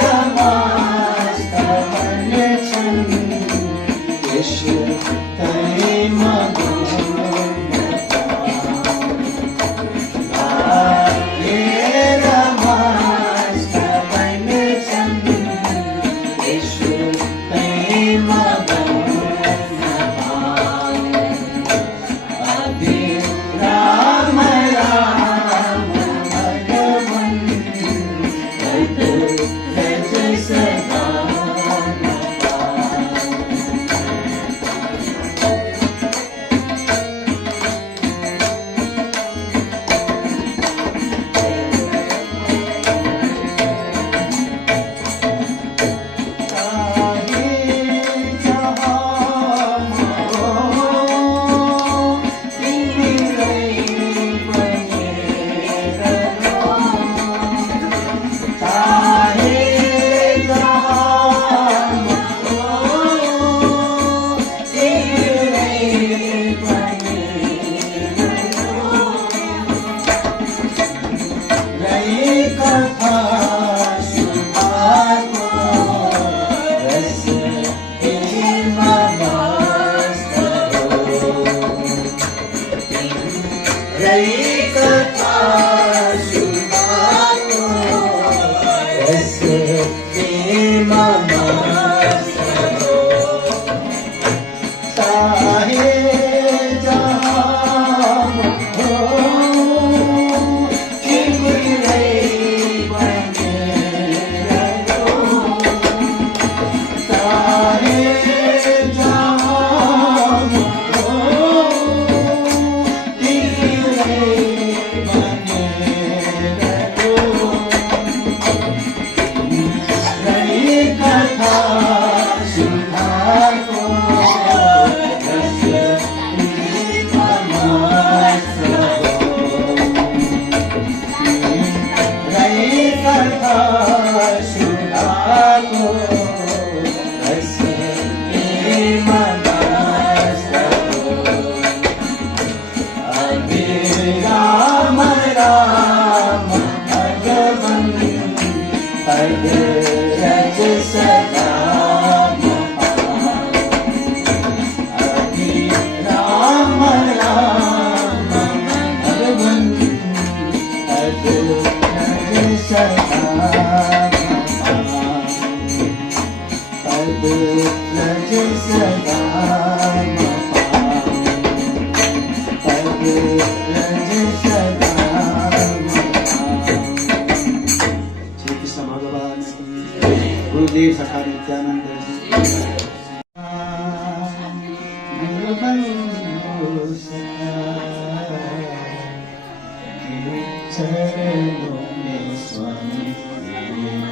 रमास्तवन गुरुदेव सखा नित्यानंद चरणों में स्वामी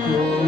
को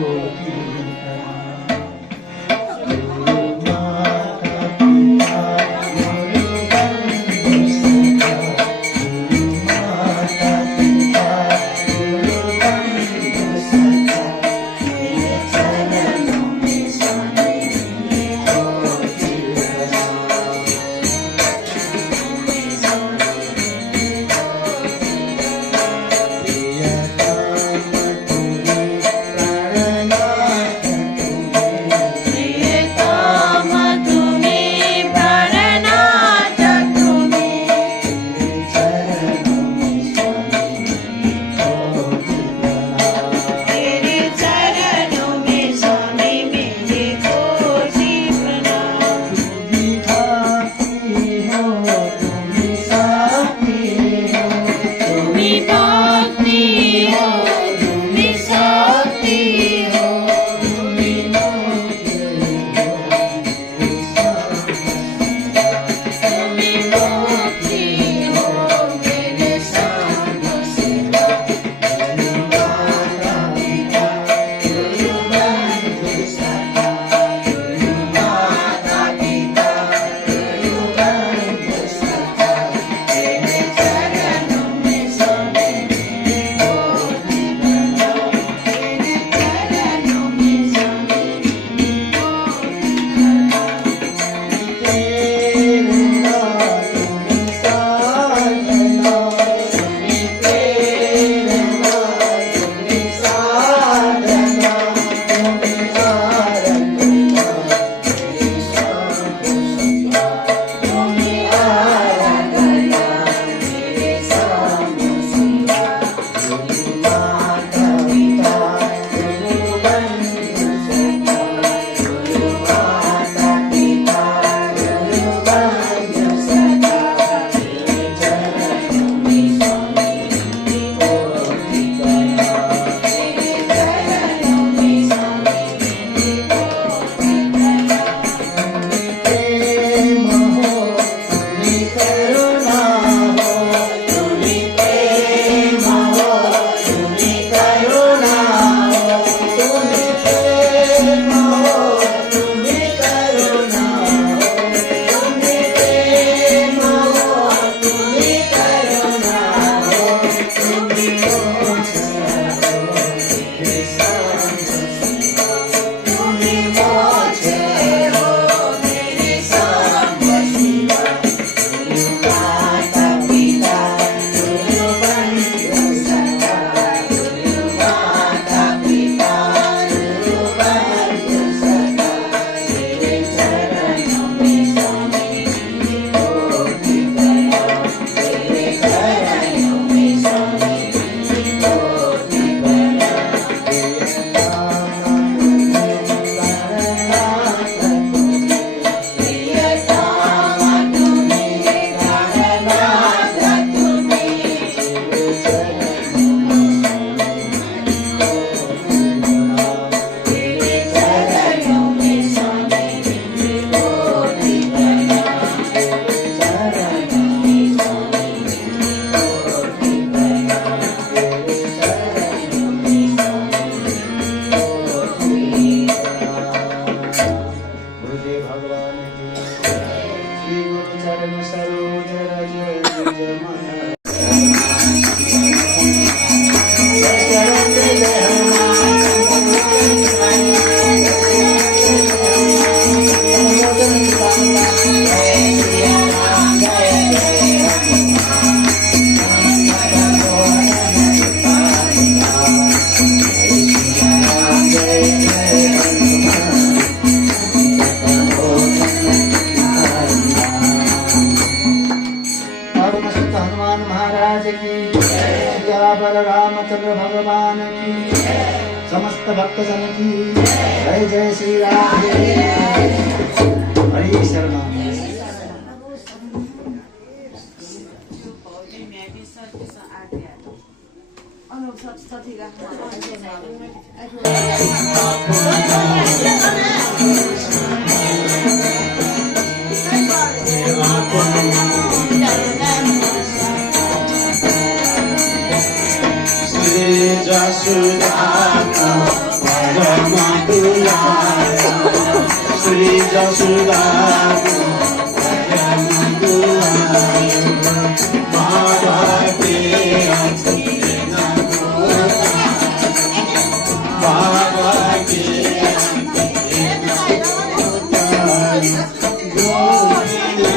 समस्त भक्तजन की जय जय श्री राम हरि शरण श्री जसुदाता परम दुलारा श्री जसुदाता परम दुलारा बाबा के अंजना बाबा के अंजना गोविंद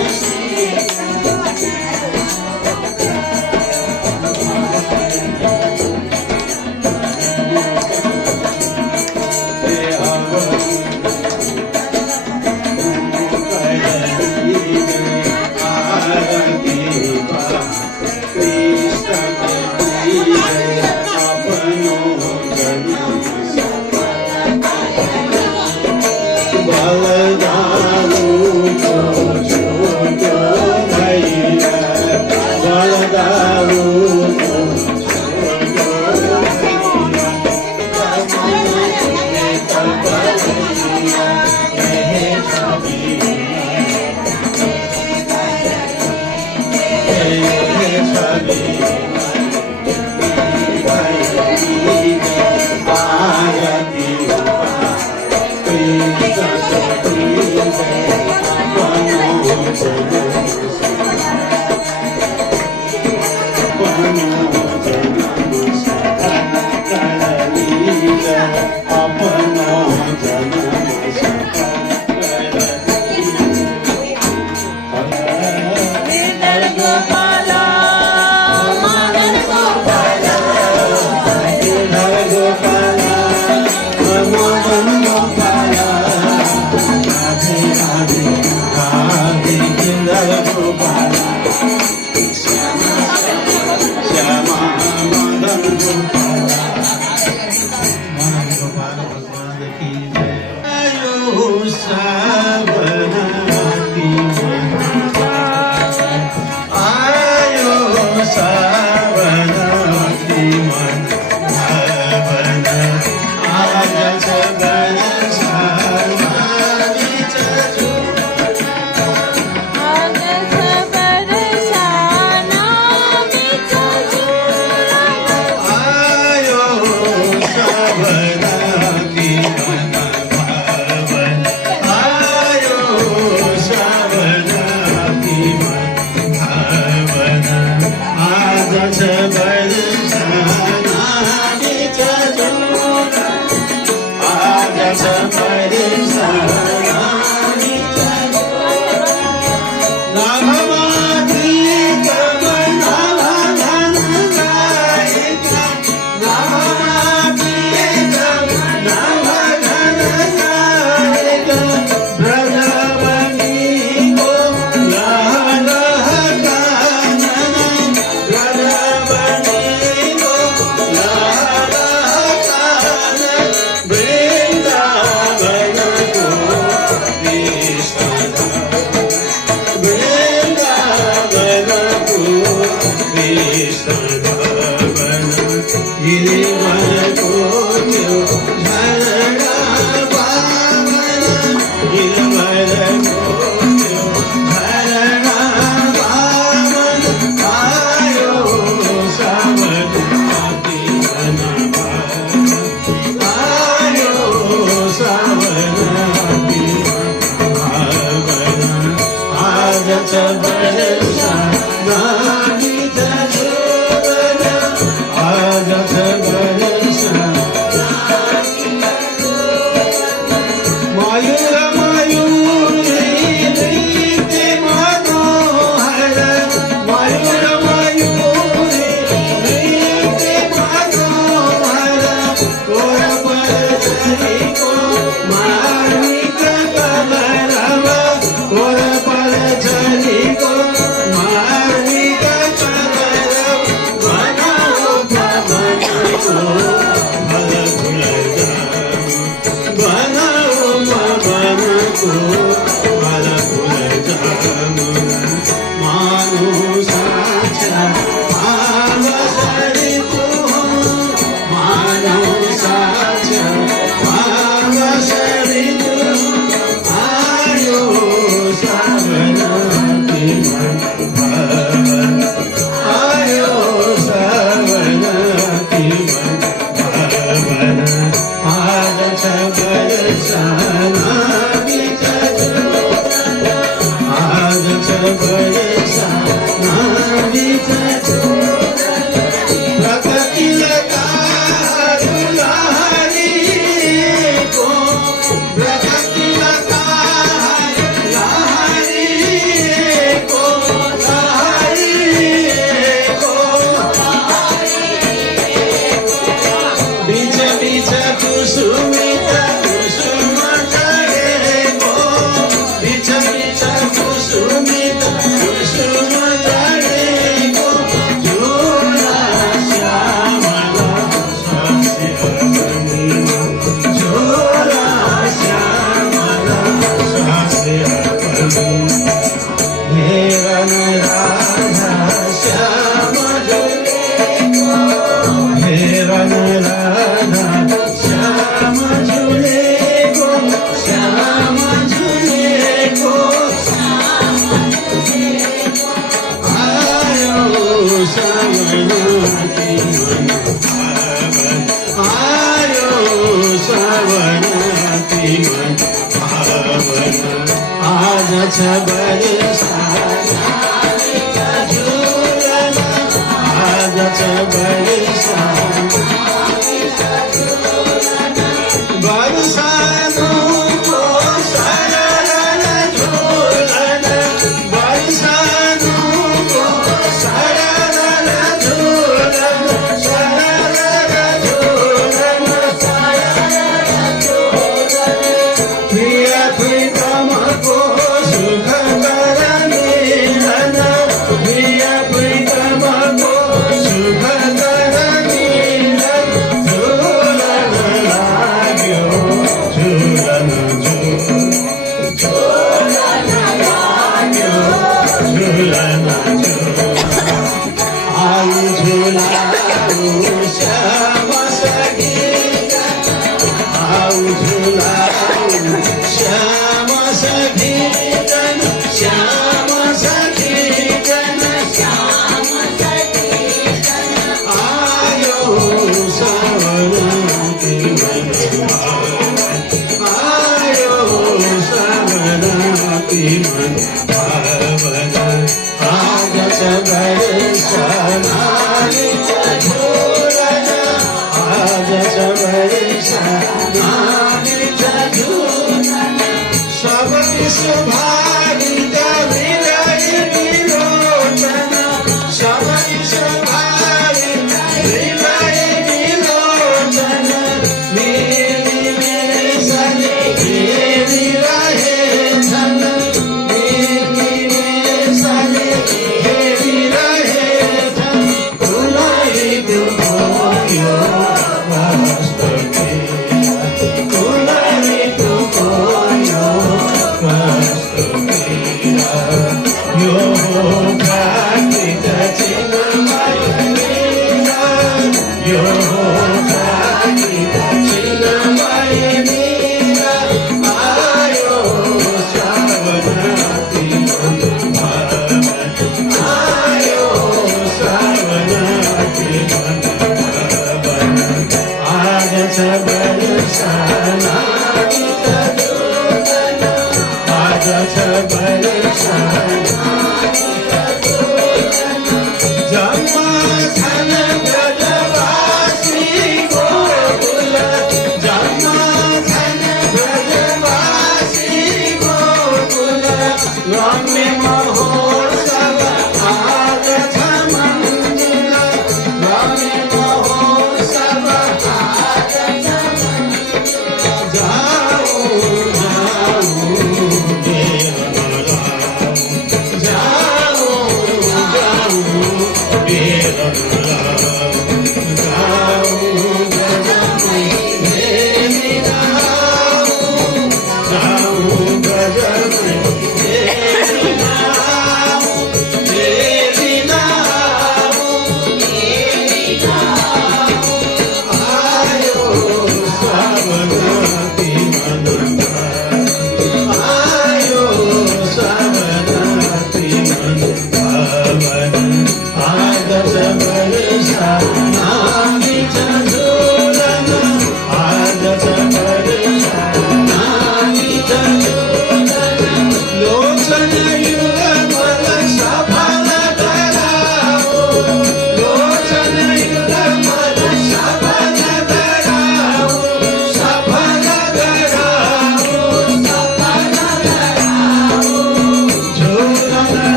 યુવકો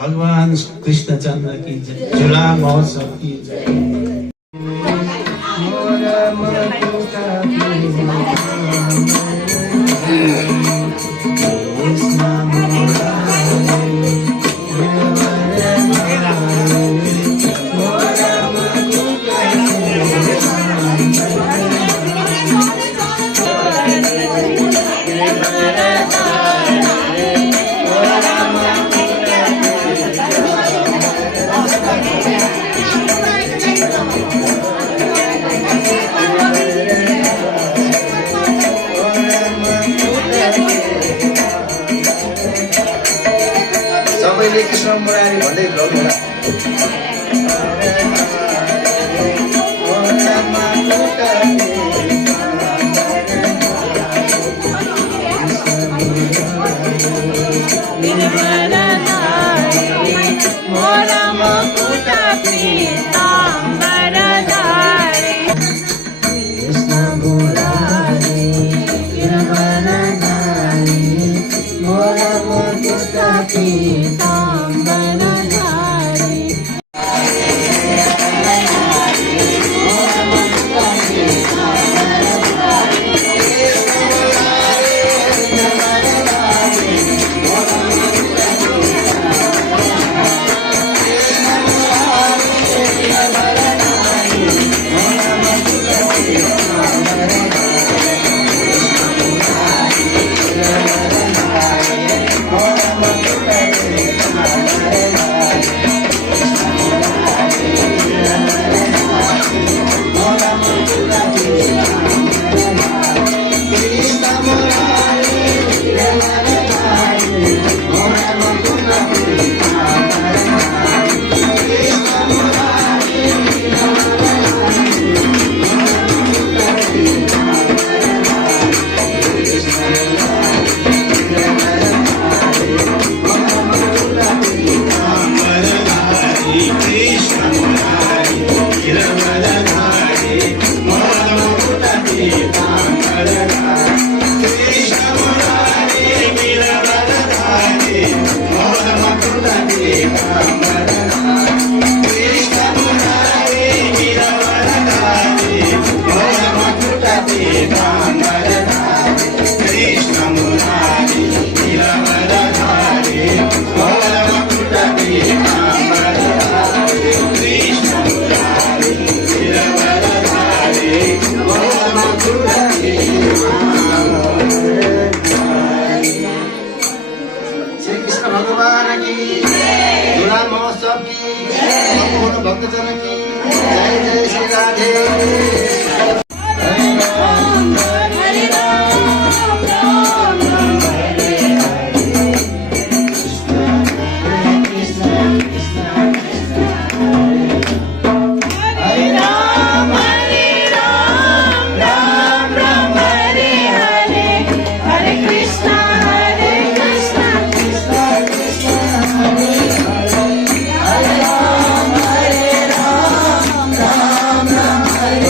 भगवान कृष्ण चंद्र की जय, झूला महोत्सव की जय। सबैले कृष्ण मुरारी भन्दै गाउनु भक्तजन की जय जय श्री राधे। Hare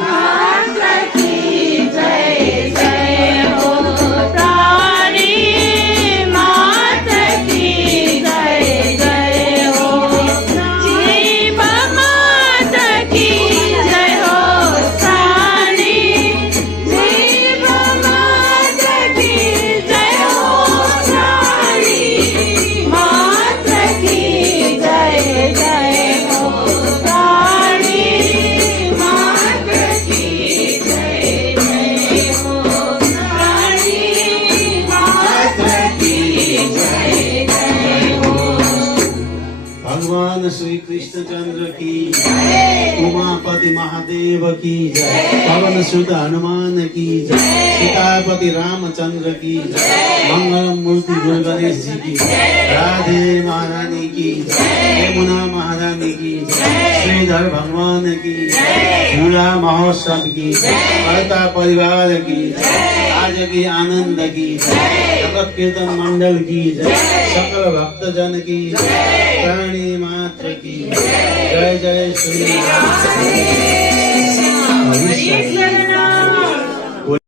माता की जय जय हो प्राणी माता की जय जय हो जीव माता की जय हो प्राणी जीव माता की जय हो प्राणी माता की जय जय हो प्राणी माता की जय जय हो प्राणी माता की जय जय हो भगवान श्री कृष्णचंद्र की उमापति महादेव की जय पवन सुत हनुमान की जय सीतापति रामचंद्र की जय मंगल मूर्ति गुरु गणेश जी की राधे महारानी की जय यमुना महारानी की जय श्रीधर भगवान की झूला महोत्सव की कर्ता परिवार की आज की आनंद की जगत कीर्तन मंडल की जय सकल भक्तजन की प्राणी मात्र की जय जय श्री राम।